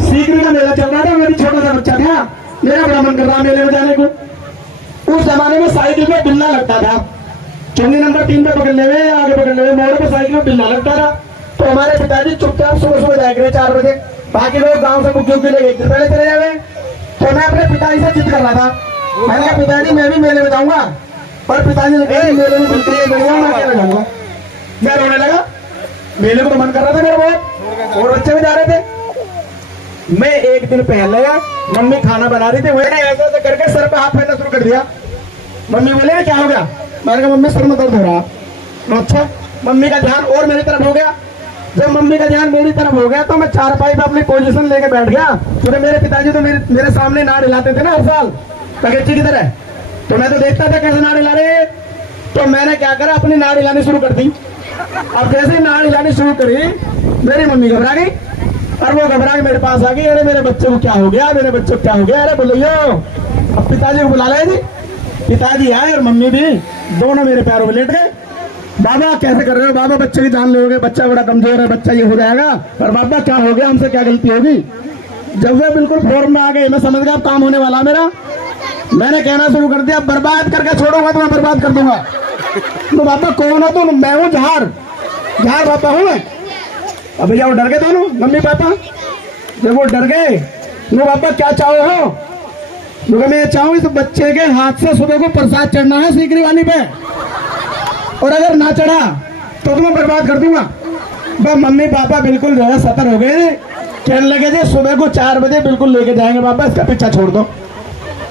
सीकरी का मेला चल रहा था, मेरी छोटा सा बच्चा था, मेरा बड़ा मन कर रहा मेले में जाने को। उस जमाने में साइकिल में बिल्ला लगता था, चुन्नी नंबर 3 पे पकड़ ले हुए, आगे पकड़ ले हुए, मोड़ पे साइकिल में बिल्ला लगता था। तो हमारे पिताजी चुपचाप सुबह सुबह जाए गए 4 बजे, बाकी लोग गांव से मुख्यों के लिए 1 दिन पहले चले जाए। तो मैं अपने पिताजी से जिद कर रहा था, मैंने कहा पिताजी मैं भी मेले में जाऊंगा। और पिताजी ने कहा मेले में बिल्कुल मैं अकेले जाऊंगा। मैं रोने लगा, मेले को तो मन कर रहा था मेरा बहुत, और बच्चे भी जा रहे थे। मैं 1 दिन पहले मम्मी खाना बना रही थी, मैंने ऐसे ऐसे करके सर पे हाथ फेरना शुरू कर दिया। मम्मी बोले क्या हो गया? मैंने कहा मम्मी सर में दर्द हो रहा। अच्छा, मम्मी का ध्यान और मेरी तरफ हो गया। जब मम्मी का ध्यान मेरी तरफ हो गया तो मैं चारपाई पे अपनी पोजीशन लेके बैठ गया। तो मेरे पिताजी तो मेरे सामने नाड़ हिलाते थे ना हर साल बगीची की तरह, तो मैं तो देखता था कैसे नाड़ हिला रहे। तो मैंने क्या करा, अपनी नाड़ हिलानी शुरू कर दी। अब जैसे ही नाड़ हिलानी शुरू करी, मेरी मम्मी घबरा गई, और वो घबरा के मेरे पास आ गई। अरे मेरे बच्चे को क्या हो गया, मेरे बच्चे को क्या हो गया? अरे बोलो, अब पिताजी को बुला ले जी। पिताजी आए और मम्मी भी, दोनों मेरे पैरों में लेट गए। बाबा कैसे कर रहे हो? बाबा बच्चे की जान लोगे, बच्चा बड़ा कमजोर है, बच्चा ये हो जाएगा। और बाबा क्या हो गया, हमसे क्या गलती होगी? जब वे बिल्कुल फॉर्म में आ गए, मैं समझ गया अब काम होने वाला मेरा। मैंने कहना शुरू कर दिया, बर्बाद करके छोड़ूंगा तो मैं बर्बाद कर दूंगा। तो बाबा कौन हो तुम? मैं हूँ जहार बाबा हूँ मैं। अब भैया वो डर गए दोनों मम्मी पापा। जब वो डर गए, वो बाबा क्या चाहो हो? क्योंकि मैं चाहूँ इस बच्चे के हाथ से सुबह को प्रसाद चढ़ना है सीकरी वाली पे, और अगर ना चढ़ा तो तुम्हें बर्बाद कर दूंगा। बस मम्मी पापा बिल्कुल जो है सतर्क हो गए, कहने लगे जी सुबह को 4 बजे बिल्कुल लेके जाएंगे बाबा, इसका पीछा छोड़ दो।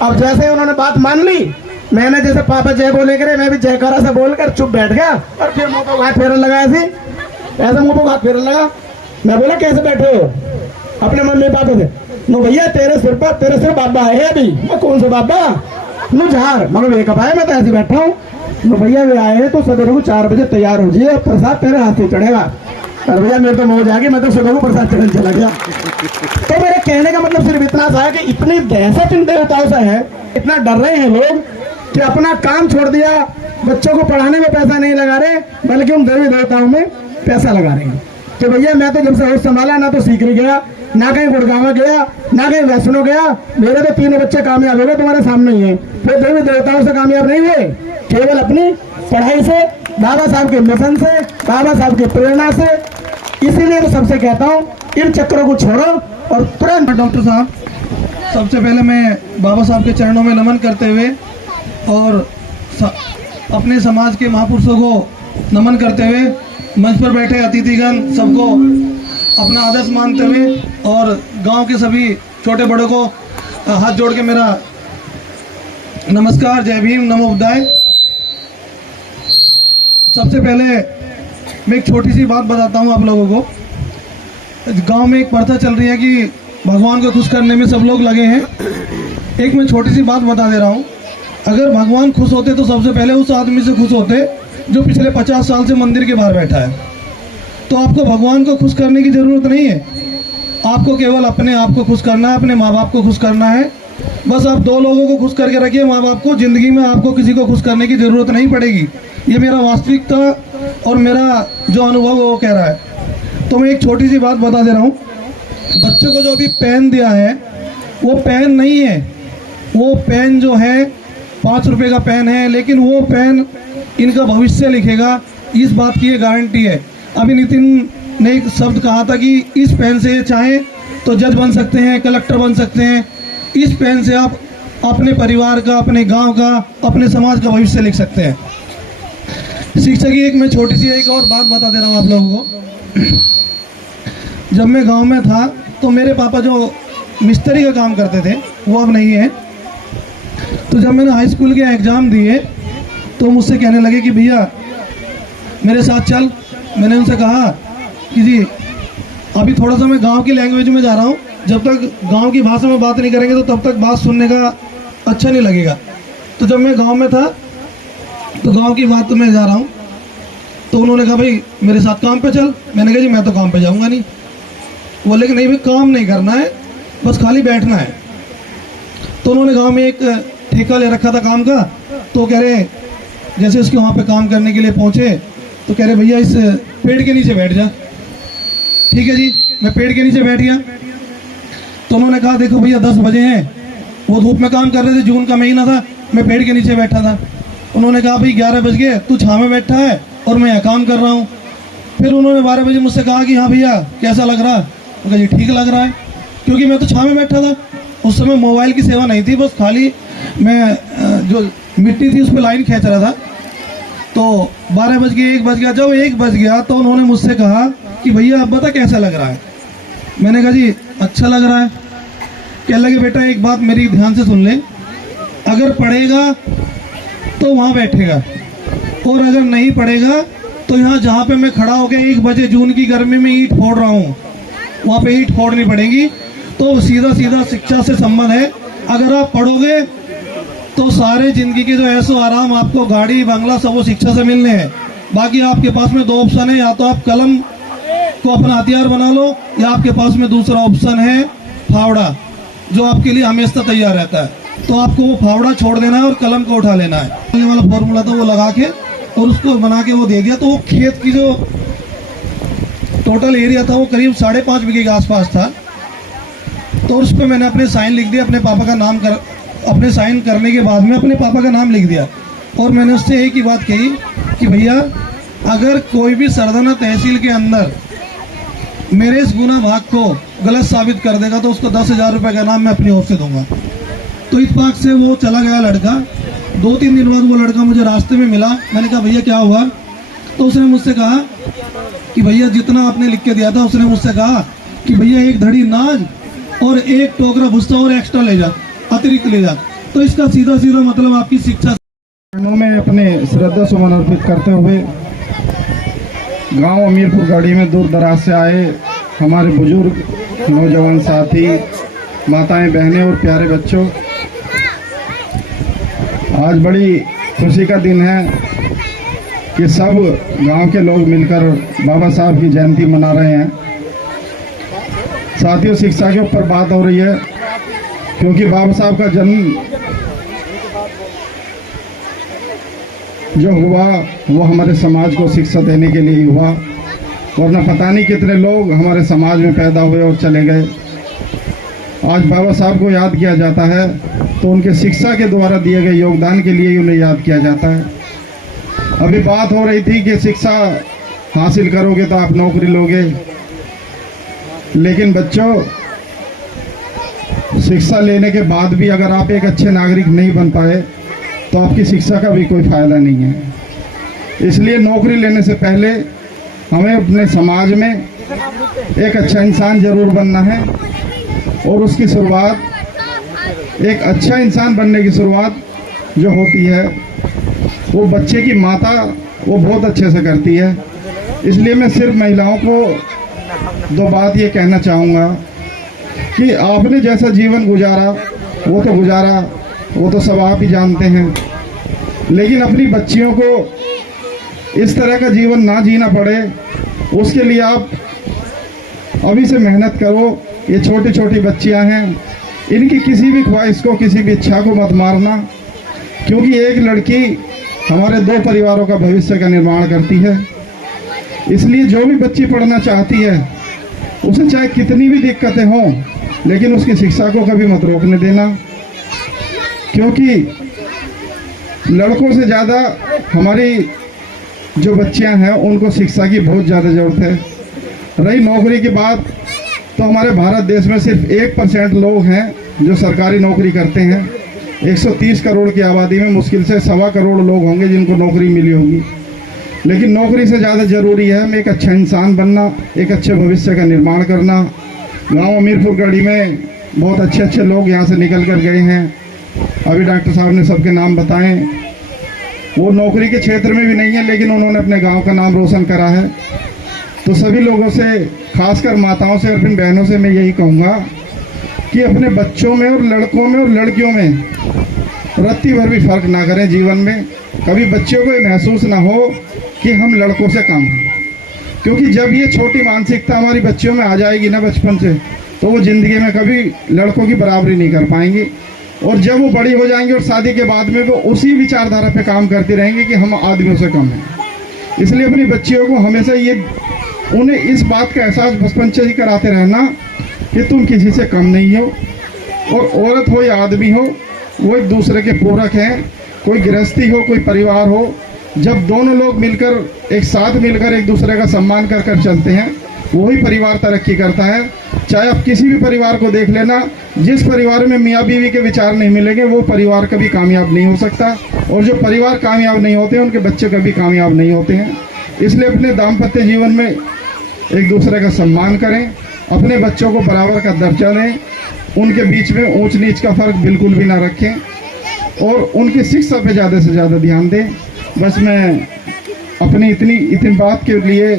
अब जैसे उन्होंने बात मान ली, मैंने जैसे पापा जय बोले करे, मैं भी जयकारा से बोलकर चुप बैठ गया, और फिर मुंह को हाथ फेरन लगा, ऐसे मुंह को हाथ फेरन लगा। मैं बोला कैसे बैठे हो? अपने मम्मी पापा से। नो भैया तेरे सिर बाबा है अभी। मैं कौन से बाबा? नो जहार। मगर वे कब आए? मैं तो ऐसे बैठा हूँ। नो भैया वे आए हैं तो सवेरे को 4 बजे तैयार हो जाइए, प्रसाद तेरे हाथ से चढ़ेगा। और भैया मेरे तो मौज आ गई, मैं तो सुबह को प्रसाद चढ़ने चला गया। तो मेरे कहने का मतलब सिर्फ इतना सा है कि इतनी दहशत इन देवताओं से है, इतना डर रहे हैं लोग कि अपना काम छोड़ दिया, बच्चों को पढ़ाने में पैसा नहीं लगा रहे, बल्कि उन देवी देवताओं में पैसा लगा रहे हैं। कि भैया मैं तो जब से होश संभाला ना तो सीकरी गया, ना कहीं गुड़गांव गया, ना कहीं वैष्णो गया, मेरे तो 3 बच्चे कामयाब हो गए, तुम्हारे सामने ही है। वो देवी देवताओं से कामयाब नहीं हुए, केवल अपनी पढ़ाई से, बाबा साहब के मिशन से, बाबा साहब की प्रेरणा से। इसीलिए तो सबसे कहता हूँ इन चक्रों को छोड़ो और तुरंत। डॉक्टर साहब, सबसे पहले मैं बाबा साहब के चरणों में नमन करते हुए और अपने समाज के महापुरुषों को नमन करते हुए मंच पर बैठे अतिथिगण सबको अपना आदर्श मानते हुए और गांव के सभी छोटे बड़ों को हाथ जोड़ के मेरा नमस्कार, जय भीम, नमो बुद्धाय। सबसे पहले मैं एक छोटी सी बात बताता हूँ आप लोगों को। गांव में एक प्रथा चल रही है कि भगवान को खुश करने में सब लोग लगे हैं। एक मैं छोटी सी बात बता दे रहा हूँ, अगर भगवान खुश होते तो सबसे पहले उस आदमी से खुश होते जो पिछले 50 साल से मंदिर के बाहर बैठा है। तो आपको भगवान को खुश करने की ज़रूरत नहीं है, आपको केवल अपने आप को खुश करना है, अपने माँ बाप को खुश करना है। बस आप 2 लोगों को खुश करके रखिए, माँ बाप को। ज़िंदगी में आपको किसी को खुश करने की ज़रूरत नहीं पड़ेगी। ये मेरा वास्तविकता और मेरा जो अनुभव है वो कह रहा है। तो मैं एक छोटी सी बात बता दे रहा हूँ। बच्चों को जो अभी पेन दिया है वो पेन नहीं है, वो पेन जो है 5 रुपए का पेन है, लेकिन वो पेन इनका भविष्य लिखेगा, इस बात की ये गारंटी है। अभी नितिन ने एक शब्द कहा था कि इस पेन से चाहे तो जज बन सकते हैं, कलेक्टर बन सकते हैं। इस पेन से आप अपने परिवार का, अपने गांव का, अपने समाज का भविष्य लिख सकते हैं। शिक्षा की एक मैं छोटी सी एक और बात बता दे रहा हूँ आप लोगों को। जब मैं गांव में था तो मेरे पापा जो मिस्त्री का काम करते थे वो अब नहीं है। तो जब मैंने हाई स्कूल के एग्ज़ाम दिए तो मुझसे कहने लगे कि भैया मेरे साथ चल। मैंने उनसे कहा कि जी अभी थोड़ा सा मैं गांव की लैंग्वेज में जा रहा हूँ, जब तक गांव की भाषा में बात नहीं करेंगे तो तब तक बात सुनने का अच्छा नहीं लगेगा। तो जब मैं गांव में था तो गांव की बात में जा रहा हूँ, तो उन्होंने कहा भाई मेरे साथ काम पे चल। मैंने कहा जी मैं तो काम पे जाऊँगा नहीं। बोले कि नहीं भाई काम नहीं करना है, बस खाली बैठना है। तो उन्होंने गांव में एक ठेका ले रखा था काम का। तो कह रहे जैसे उसके वहाँ पे काम करने के लिए पहुँचे तो कह रहे भैया इस पेड़ के नीचे बैठ जा। ठीक है जी, मैं पेड़ के नीचे बैठ गया। तो उन्होंने कहा देखो भैया 10 बजे हैं, वो धूप में काम कर रहे थे, जून का महीना था, मैं पेड़ के नीचे बैठा था। उन्होंने कहा भाई 11 बज गए, तू छाँव में बैठा है और मैं यहाँ काम कर रहा हूँ। फिर उन्होंने 12 बजे मुझसे कहा कि हाँ भैया कैसा लग रहा है? मैं कहा जी ठीक लग रहा है, क्योंकि मैं तो छाँव में बैठा था। उस समय मोबाइल की सेवा नहीं थी, बस खाली मैं जो मिट्टी थी उस पर लाइन खींच रहा था। तो 12 बज गए, 1 बज गया। जब 1 बज गया तो उन्होंने मुझसे कहा कि भैया अब बता कैसा लग रहा है? मैंने कहा जी अच्छा लग रहा है। कहने लगे बेटा एक बात मेरी ध्यान से सुन ले, अगर पढ़ेगा तो वहाँ बैठेगा और अगर नहीं पढ़ेगा तो यहाँ जहाँ पे मैं खड़ा हो गया 1 बजे जून की गर्मी में ईंट फोड़ रहा हूँ, वहाँ पे ईंट फोड़नी पड़ेगी। तो सीधा सीधा शिक्षा से संबंध है। अगर आप पढ़ोगे तो सारे जिंदगी के जो ऐसो आराम आपको गाड़ी बंगला सब वो शिक्षा से मिलने हैं। बाकी आपके पास में 2 ऑप्शन है, या तो आप कलम को अपना हथियार बना लो, या आपके पास में दूसरा ऑप्शन है फावड़ा, जो आपके लिए हमेशा तैयार रहता है। तो आपको वो फावड़ा छोड़ देना है और कलम को उठा लेना है। चलने वाला फॉर्मूला था वो लगा के और उसको बना के वो दे दिया। तो वो खेत की जो टोटल एरिया था वो करीब 5.5 बीघे के आसपास था। तो उस पर मैंने अपने साइन लिख दिया, अपने पापा का नाम अपने साइन करने के बाद में अपने पापा का नाम लिख दिया। और मैंने उससे एक ही बात कही कि भैया अगर कोई भी सरदाना तहसील के अंदर मेरे इस गुना भाग को गलत साबित कर देगा तो उसको 10,000 रुपये का नाम मैं अपनी ओर से दूंगा। तो इत्तेफाक से वो चला गया लड़का। 2-3 दिन बाद वो लड़का मुझे रास्ते में मिला। मैंने कहा भैया क्या हुआ? तो उसने मुझसे कहा कि भैया जितना आपने लिख के दिया था, उसने मुझसे कहा कि भैया 1 धड़ी नाज और 1 टोकरा भुस्सा और एक्स्ट्रा ले जा, अतिरिक्त ले जा। तो इसका सीधा सीधा मतलब आपकी शिक्षा में अपने श्रद्धा सुमन अर्पित करते हुए गांव अमीरपुर गाड़ी में दूर दराज से आए हमारे बुजुर्ग, नौजवान साथी, माताएं, बहनें और प्यारे बच्चों, आज बड़ी खुशी का दिन है कि सब गांव के लोग मिलकर बाबा साहब की जयंती मना रहे हैं। साथियों, शिक्षा के ऊपर बात हो रही है क्योंकि बाबा साहब का जन्म जो हुआ वो हमारे समाज को शिक्षा देने के लिए ही हुआ, वरना पता नहीं कितने लोग हमारे समाज में पैदा हुए और चले गए। आज बाबा साहब को याद किया जाता है तो उनके शिक्षा के द्वारा दिए गए योगदान के लिए ही उन्हें याद किया जाता है। अभी बात हो रही थी कि शिक्षा हासिल करोगे तो आप नौकरी लोगे, लेकिन बच्चों, शिक्षा लेने के बाद भी अगर आप एक अच्छे नागरिक नहीं बन पाए तो आपकी शिक्षा का भी कोई फायदा नहीं है। इसलिए नौकरी लेने से पहले हमें अपने समाज में एक अच्छा इंसान जरूर बनना है और उसकी शुरुआत, एक अच्छा इंसान बनने की शुरुआत जो होती है वो बच्चे की माता वो बहुत अच्छे से करती है। इसलिए मैं सिर्फ महिलाओं को दो बात ये कहना चाहूँगा कि आपने जैसा जीवन गुजारा वो तो गुजारा, वो तो सब आप ही जानते हैं, लेकिन अपनी बच्चियों को इस तरह का जीवन ना जीना पड़े उसके लिए आप अभी से मेहनत करो। ये छोटी छोटी बच्चियां हैं, इनकी किसी भी ख्वाहिश को, किसी भी इच्छा को मत मारना, क्योंकि एक लड़की हमारे दो परिवारों का भविष्य का निर्माण करती है। इसलिए जो भी बच्ची पढ़ना चाहती है उसे चाहे कितनी भी दिक्कतें हों, लेकिन उसकी शिक्षा को कभी मत रोकने देना, क्योंकि लड़कों से ज़्यादा हमारी जो बच्चियां हैं उनको शिक्षा की बहुत ज़्यादा ज़रूरत है। रही नौकरी की बात, तो हमारे भारत देश में सिर्फ 1% लोग हैं जो सरकारी नौकरी करते हैं। 130 करोड़ की आबादी में मुश्किल से 1.25 करोड़ लोग होंगे जिनको नौकरी मिली होगी। लेकिन नौकरी से ज़्यादा ज़रूरी है हमें एक अच्छा इंसान बनना, एक अच्छे भविष्य का निर्माण करना। गाँव अमीरपुर गढ़ी में बहुत अच्छे अच्छे लोग यहाँ से निकल कर गए हैं। अभी डॉक्टर साहब ने सबके नाम बताए। वो नौकरी के क्षेत्र में भी नहीं है, लेकिन उन्होंने अपने गांव का नाम रोशन करा है। तो सभी लोगों से, खासकर माताओं से और अपनी बहनों से मैं यही कहूँगा कि अपने बच्चों में और लड़कों में और लड़कियों में रत्ती भर भी फर्क ना करें जीवन में। कभी बच्चों को ये महसूस ना हो कि हम लड़कों से कम हैं, क्योंकि जब ये छोटी मानसिकता हमारी बच्चियों में आ जाएगी ना बचपन से, तो वो ज़िंदगी में कभी लड़कों की बराबरी नहीं कर पाएंगी। और जब वो बड़ी हो जाएंगी और शादी के बाद में वो उसी विचारधारा पे काम करती रहेंगी कि हम आदमियों से कम हैं। इसलिए अपनी बच्चियों को हमेशा उन्हें इस बात का एहसास बचपन से ही कराते रहना कि तुम किसी से कम नहीं हो, और औरत हो या आदमी हो वो एक दूसरे के पूरक हैं। कोई गृहस्थी हो, कोई परिवार हो, जब दोनों लोग मिलकर एक साथ मिलकर एक दूसरे का सम्मान कर कर चलते हैं वही परिवार तरक्की करता है। चाहे आप किसी भी परिवार को देख लेना, जिस परिवार में मियाँ बीवी के विचार नहीं मिलेंगे वो परिवार कभी कामयाब नहीं हो सकता, और जो परिवार कामयाब नहीं होते उनके बच्चे कभी कामयाब नहीं होते हैं। इसलिए अपने दाम्पत्य जीवन में एक दूसरे का सम्मान करें, अपने बच्चों को बराबर का दर्जा दें, उनके बीच में ऊंच नीच का फर्क बिल्कुल भी ना रखें, और उनकी शिक्षा पे ज़्यादा से ज़्यादा ध्यान दें। बस मैं अपनी इतनी बात के लिए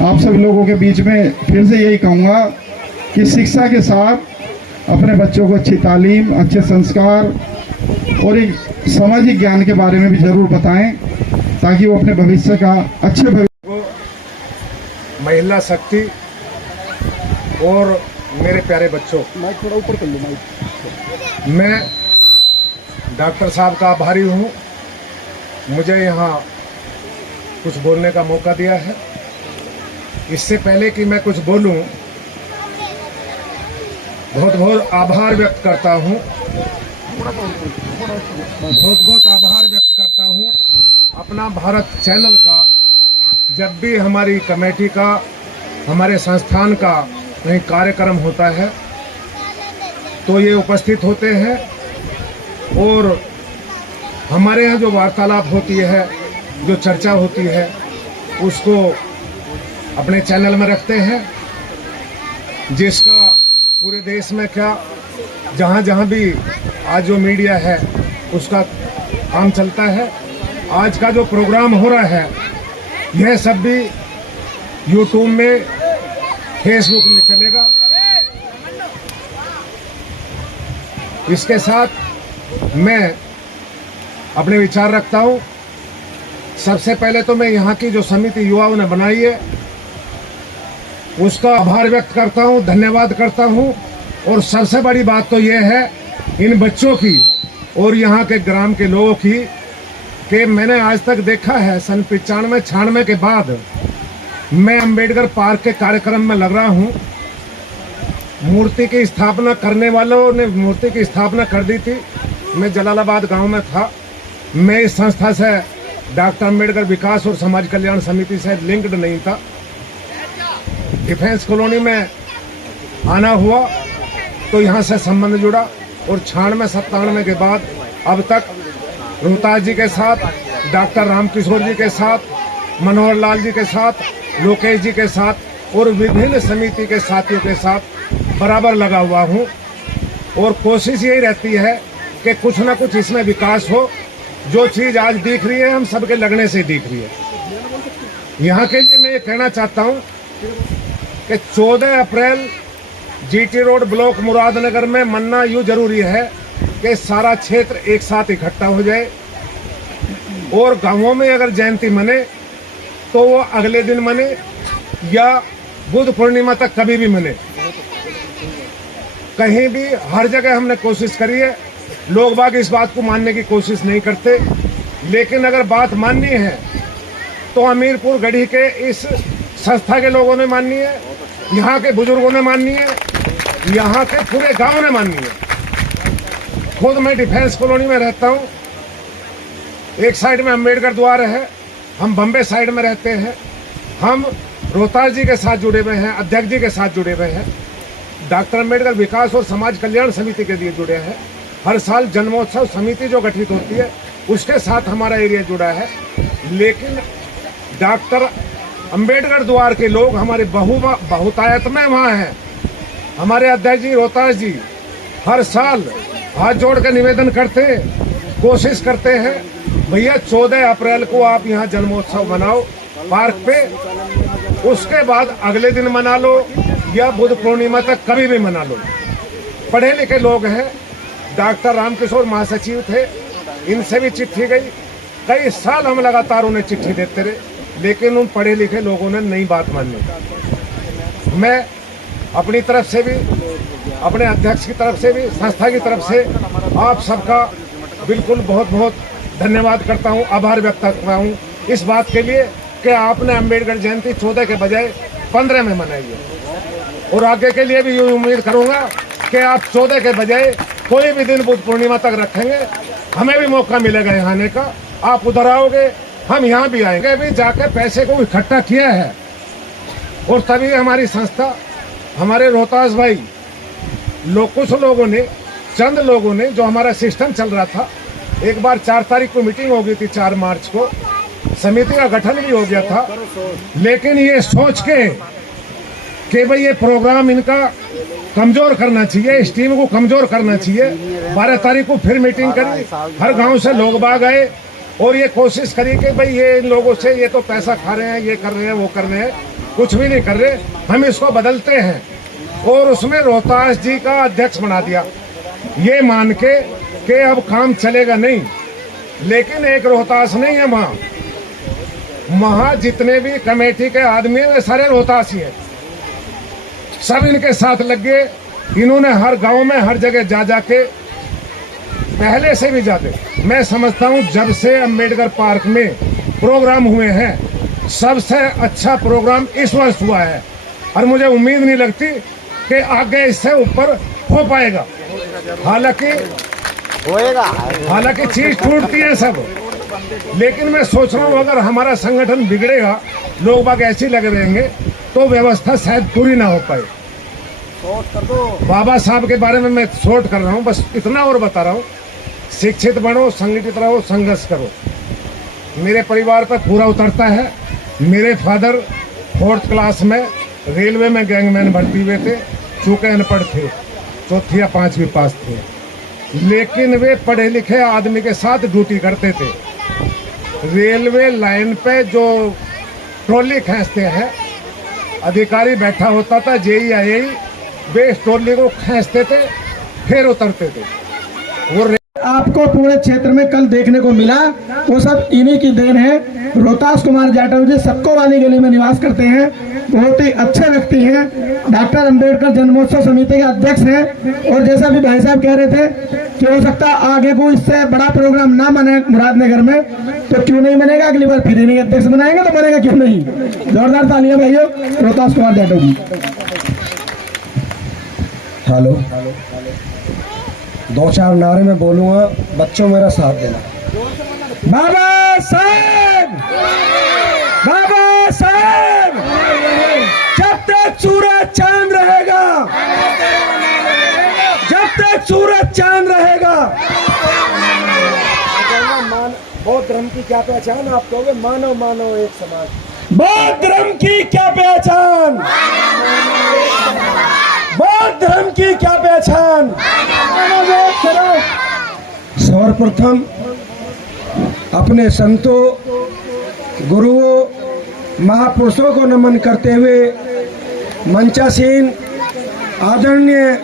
आप सब लोगों के बीच में फिर से यही कहूँगा कि शिक्षा के साथ अपने बच्चों को अच्छी तालीम, अच्छे संस्कार और एक सामाजिक ज्ञान के बारे में भी ज़रूर बताएं, ताकि वो अपने भविष्य का अच्छे भविष्य को। महिला शक्ति और मेरे प्यारे बच्चों, थोड़ा ऊपर कर लो माइक। मैं डॉक्टर साहब का आभारी हूँ, मुझे यहाँ कुछ बोलने का मौका दिया है। इससे पहले कि मैं कुछ बोलूं, बहुत बहुत आभार व्यक्त करता हूं, बहुत बहुत आभार व्यक्त करता हूं अपना भारत चैनल का। जब भी हमारी कमेटी का, हमारे संस्थान का कहीं कार्यक्रम होता है तो ये उपस्थित होते हैं, और हमारे यहाँ जो वार्तालाप होती है, जो चर्चा होती है, उसको अपने चैनल में रखते हैं, जिसका पूरे देश में क्या, जहाँ जहाँ भी आज जो मीडिया है उसका काम चलता है। आज का जो प्रोग्राम हो रहा है यह सब भी यूट्यूब में, फेसबुक में चलेगा। इसके साथ मैं अपने विचार रखता हूँ। सबसे पहले तो मैं यहाँ की जो समिति युवाओं ने बनाई है उसका आभार व्यक्त करता हूँ, धन्यवाद करता हूँ। और सबसे बड़ी बात तो यह है इन बच्चों की और यहाँ के ग्राम के लोगों की कि मैंने आज तक देखा है सन 95-96 के बाद मैं अंबेडकर पार्क के कार्यक्रम में लग रहा हूँ। मूर्ति की स्थापना करने वालों ने मूर्ति की स्थापना कर दी थी। मैं जलालाबाद गांव में था। मैं इस संस्था से डॉक्टर अंबेडकर विकास और समाज कल्याण समिति से लिंक्ड नहीं था। डिफेंस कॉलोनी में आना हुआ तो यहाँ से संबंध जुड़ा और 96-97 के बाद अब तक रोहतास जी के साथ, डॉक्टर रामकिशोर जी के साथ, मनोहर लाल जी के साथ, लोकेश जी के साथ और विभिन्न समिति के साथियों के साथ बराबर लगा हुआ हूँ। और कोशिश यही रहती है कि कुछ ना कुछ इसमें विकास हो। जो चीज़ आज दिख रही है हम सबके लगने से दिख रही है। यहाँ के लिए मैं ये कहना चाहता हूँ कि 14 अप्रैल जीटी रोड ब्लॉक मुरादनगर में मनना यूँ जरूरी है कि सारा क्षेत्र एक साथ इकट्ठा हो जाए और गांवों में अगर जयंती मने तो वो अगले दिन मने या बुद्ध पूर्णिमा तक कभी भी मने। कहीं भी हर जगह हमने कोशिश करी है। लोग बाग इस बात को मानने की कोशिश नहीं करते, लेकिन अगर बात माननी है तो अमीरपुर गढ़ी के इस संस्था के लोगों ने माननी है, यहाँ के बुजुर्गों ने माननी है, यहाँ के पूरे गांव ने माननी है। खुद मैं डिफेंस कॉलोनी में रहता हूँ। एक साइड में अंबेडकर द्वार है, हम बम्बे साइड में रहते हैं। हम रोहतास जी के साथ जुड़े हुए हैं, अध्यक्ष जी के साथ जुड़े हुए हैं, डॉक्टर अंबेडकर विकास और समाज कल्याण समिति के लिए जुड़े हैं। हर साल जन्मोत्सव समिति जो गठित होती है उसके साथ हमारा एरिया जुड़ा है। लेकिन डॉक्टर अंबेडकर द्वार के लोग हमारे बहुतायत में वहाँ हैं। हमारे अध्यक्ष जी रोहतास जी हर साल हाथ जोड़ कर निवेदन करते हैं, कोशिश करते हैं भैया 14 अप्रैल को आप यहाँ जन्मोत्सव मनाओ पार्क पे, उसके बाद अगले दिन मना लो या बुद्ध पूर्णिमा तक कभी भी मना लो। पढ़े लिखे लोग हैं। डॉक्टर रामकिशोर महासचिव थे, इनसे भी चिट्ठी गई। कई साल हम लगातार उन्हें चिट्ठी देते रहे, लेकिन उन पढ़े लिखे लोगों ने नई बात मानी। मैं अपनी तरफ से भी, अपने अध्यक्ष की तरफ से भी, संस्था की तरफ से आप सबका बिल्कुल बहुत बहुत धन्यवाद करता हूं, आभार व्यक्त करता हूं इस बात के लिए कि आपने अंबेडकर जयंती 14 के बजाय 15 में मनाई है। और आगे के लिए भी ये उम्मीद करूंगा कि आप 14 के बजाय कोई भी दिन बुद्ध पूर्णिमा तक रखेंगे। हमें भी मौका मिलेगा यहाँ आने का। आप उधर आओगे, हम यहाँ भी आएंगे। भी जाकर पैसे को इकट्ठा किया है और तभी हमारी संस्था, हमारे रोहतास भाई कुछ लोगों ने, चंद लोगों ने, जो हमारा सिस्टम चल रहा था, एक बार 4 तारीख को मीटिंग हो गई थी, 4 मार्च को समिति का गठन भी हो गया था। लेकिन ये सोच के कि भाई ये प्रोग्राम इनका कमजोर करना चाहिए, इस टीम को कमजोर करना चाहिए, 12 तारीख को फिर मीटिंग करी। हर गांव से लोग बाग आए और ये कोशिश करी कि भाई ये इन लोगों से, ये तो पैसा खा रहे हैं, ये कर रहे हैं, वो कर रहे हैं, कुछ भी नहीं कर रहे, हम इसको बदलते हैं। और उसमें रोहतास जी का अध्यक्ष बना दिया, ये मान के कि अब काम चलेगा नहीं। लेकिन एक रोहतास नहीं है वहाँ जितने भी कमेटी के आदमी हैं वे सारे रोहतास ही हैं। सब इनके साथ लग गए। इन्होंने हर गांव में, हर जगह जा जाके, पहले से भी जाते, मैं समझता हूँ जब से अंबेडकर पार्क में प्रोग्राम हुए हैं सबसे अच्छा प्रोग्राम इस वर्ष हुआ है। और मुझे उम्मीद नहीं लगती कि आगे इससे ऊपर हो पाएगा। हालांकि चीज टूटती है सब, लेकिन मैं सोच रहा हूँ अगर हमारा संगठन बिगड़ेगा, लोग बाग ऐसे लगे रहेंगे, तो व्यवस्था शायद पूरी ना हो पाए। बाबा साहब के बारे में मैं शॉर्ट कर रहा हूँ, बस इतना और बता रहा हूँ। शिक्षित बनो, संगठित रहो, संघर्ष करो। मेरे परिवार पर पूरा उतरता है। मेरे फादर 4th क्लास में रेलवे में गैंगमैन भर्ती हुए थे, चूंकि अनपढ़ थे, 4th या 5वीं पास थे, लेकिन वे पढ़े लिखे आदमी के साथ ड्यूटी करते थे। रेलवे लाइन पे जो ट्रॉली खींचते हैं, अधिकारी बैठा होता था, JEI, वे ट्रॉली को खींचते थे, फिर उतरते थे। वो आपको पूरे क्षेत्र में कल देखने को मिला वो सब इन्हीं की देन है। रोहतास कुमार जाटव जी सक्को वाली गली में निवास करते हैं, बहुत ही अच्छे व्यक्ति हैं, डॉक्टर अंबेडकर जन्मोत्सव समिति के अध्यक्ष हैं। और जैसा भी भाई साहब कह रहे थे कि हो सकता आगे को इससे बड़ा प्रोग्राम ना बने मुरादनगर में, तो क्यों नहीं बनेगा, अगली बार फिर इन्हीं अध्यक्ष बनाएंगे तो बनेगा क्यों नहीं। जोरदार तालियां भाइयों रोहतास कुमार जाटव जी। हेलो, 2-4 नारे में बोलूँगा, बच्चों मेरा साथ देना। बाबा साहेब, बाबा साहेब, जब तक सूरज चांद रहेगा, जब तक सूरज चांद रहेगा। बौद्ध धर्म की क्या पहचान, आप कहोगे मानव मानव एक समाज। बौद्ध धर्म की क्या पहचान, बौद्ध धर्म की क्या पहचान। सर्वप्रथम अपने संतों, गुरुओं, महापुरुषों को नमन करते हुए मंचासीन आदरणीय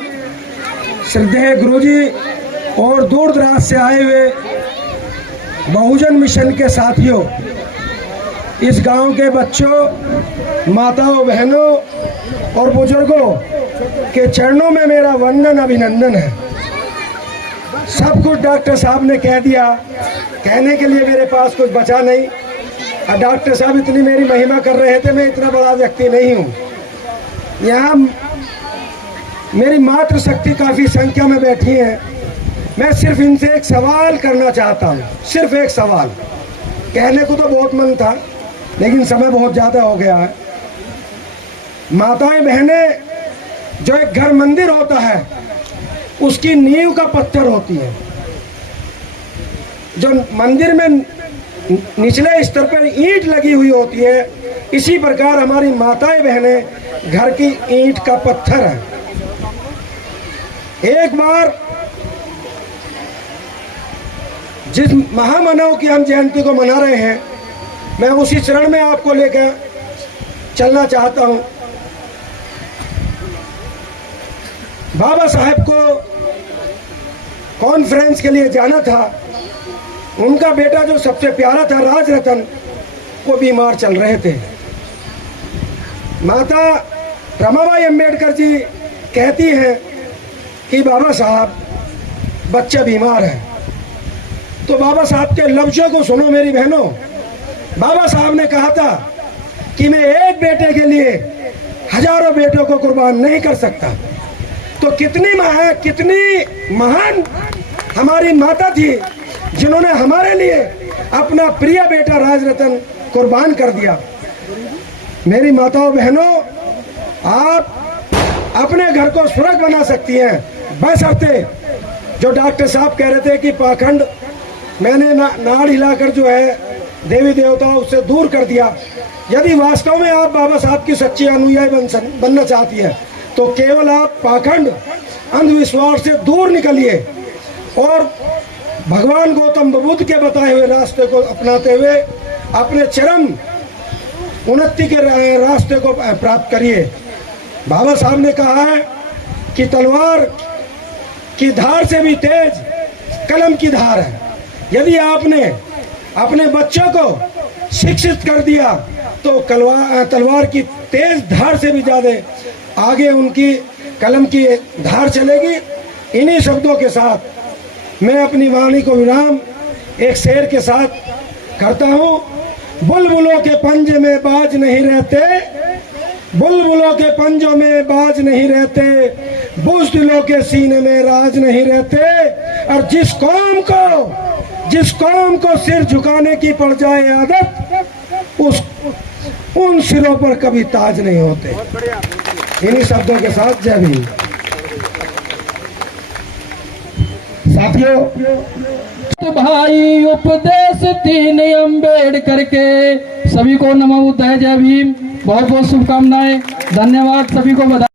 श्रद्धेय गुरुजी और दूर दराज से आए हुए बहुजन मिशन के साथियों, इस गांव के बच्चों, माताओं, बहनों और बुजुर्गों के चरणों में मेरा वंदन अभिनंदन है। सब कुछ डॉक्टर साहब ने कह दिया, कहने के लिए मेरे पास कुछ बचा नहीं। और डॉक्टर साहब इतनी मेरी महिमा कर रहे थे, मैं इतना बड़ा व्यक्ति नहीं हूँ। यहाँ मेरी मातृशक्ति काफ़ी संख्या में बैठी है। मैं सिर्फ इनसे एक सवाल करना चाहता हूँ, सिर्फ एक सवाल। कहने को तो बहुत मन था लेकिन समय बहुत ज़्यादा हो गया है। माताएं, बहनें, जो एक घर मंदिर होता है उसकी नींव का पत्थर होती है। जो मंदिर में निचले स्तर पर ईंट लगी हुई होती है, इसी प्रकार हमारी माताएं, बहनें घर की ईंट का पत्थर है। एक बार जिस महामानव की हम जयंती को मना रहे हैं, मैं उसी चरण में आपको लेकर चलना चाहता हूं। बाबा साहेब को कॉन्फ्रेंस के लिए जाना था। उनका बेटा जो सबसे प्यारा था, राज रतन, वो बीमार चल रहे थे। माता रमाबाई अंबेडकर जी कहती हैं कि बाबा साहब, बच्चा बीमार है। तो बाबा साहब के लफ्जों को सुनो मेरी बहनों। बाबा साहब ने कहा था कि मैं एक बेटे के लिए हजारों बेटों को कुर्बान नहीं कर सकता। तो कितनी महान हमारी माता थी जिन्होंने हमारे लिए अपना प्रिय बेटा राजरतन कुर्बान कर दिया। मेरी माताओं, बहनों, आप अपने घर को स्वर्ग बना सकती हैं, बशर्ते जो डॉक्टर साहब कह रहे थे कि पाखंड मैंने नाड़ हिलाकर जो है देवी देवताओं से दूर कर दिया। यदि वास्तव में आप बाबा साहब की सच्ची अनुयायी बनना चाहती है तो केवल आप पाखंड, अंधविश्वास से दूर निकलिए और भगवान गौतम बुद्ध के बताए हुए रास्ते को अपनाते हुए अपने चरम उन्नति के रास्ते को प्राप्त करिए। बाबा साहब ने कहा है कि तलवार की धार से भी तेज कलम की धार है। यदि आपने अपने बच्चों को शिक्षित कर दिया तो तलवार की तेज धार से भी ज्यादा आगे उनकी कलम की धार चलेगी। इन्हीं शब्दों के साथ मैं अपनी वाणी को विराम एक शेर के साथ करता हूँ। बुलबुलों के पंजे में बाज नहीं रहते, बुलबुलों के पंजों में बाज नहीं रहते, बुज़दिलों के सीने में राज नहीं रहते। और जिस कौम को सिर झुकाने की पड़ जाए आदत, उन सिरों पर कभी ताज नहीं होते। इन्हीं शब्दों के साथ जय भीम। साथियों, तो भाई उपदेश 3 अम्बेडकर के, सभी को नमो बुद्धाय, जय भीम। बहुत बहुत शुभकामनाएं, धन्यवाद, सभी को बधाई।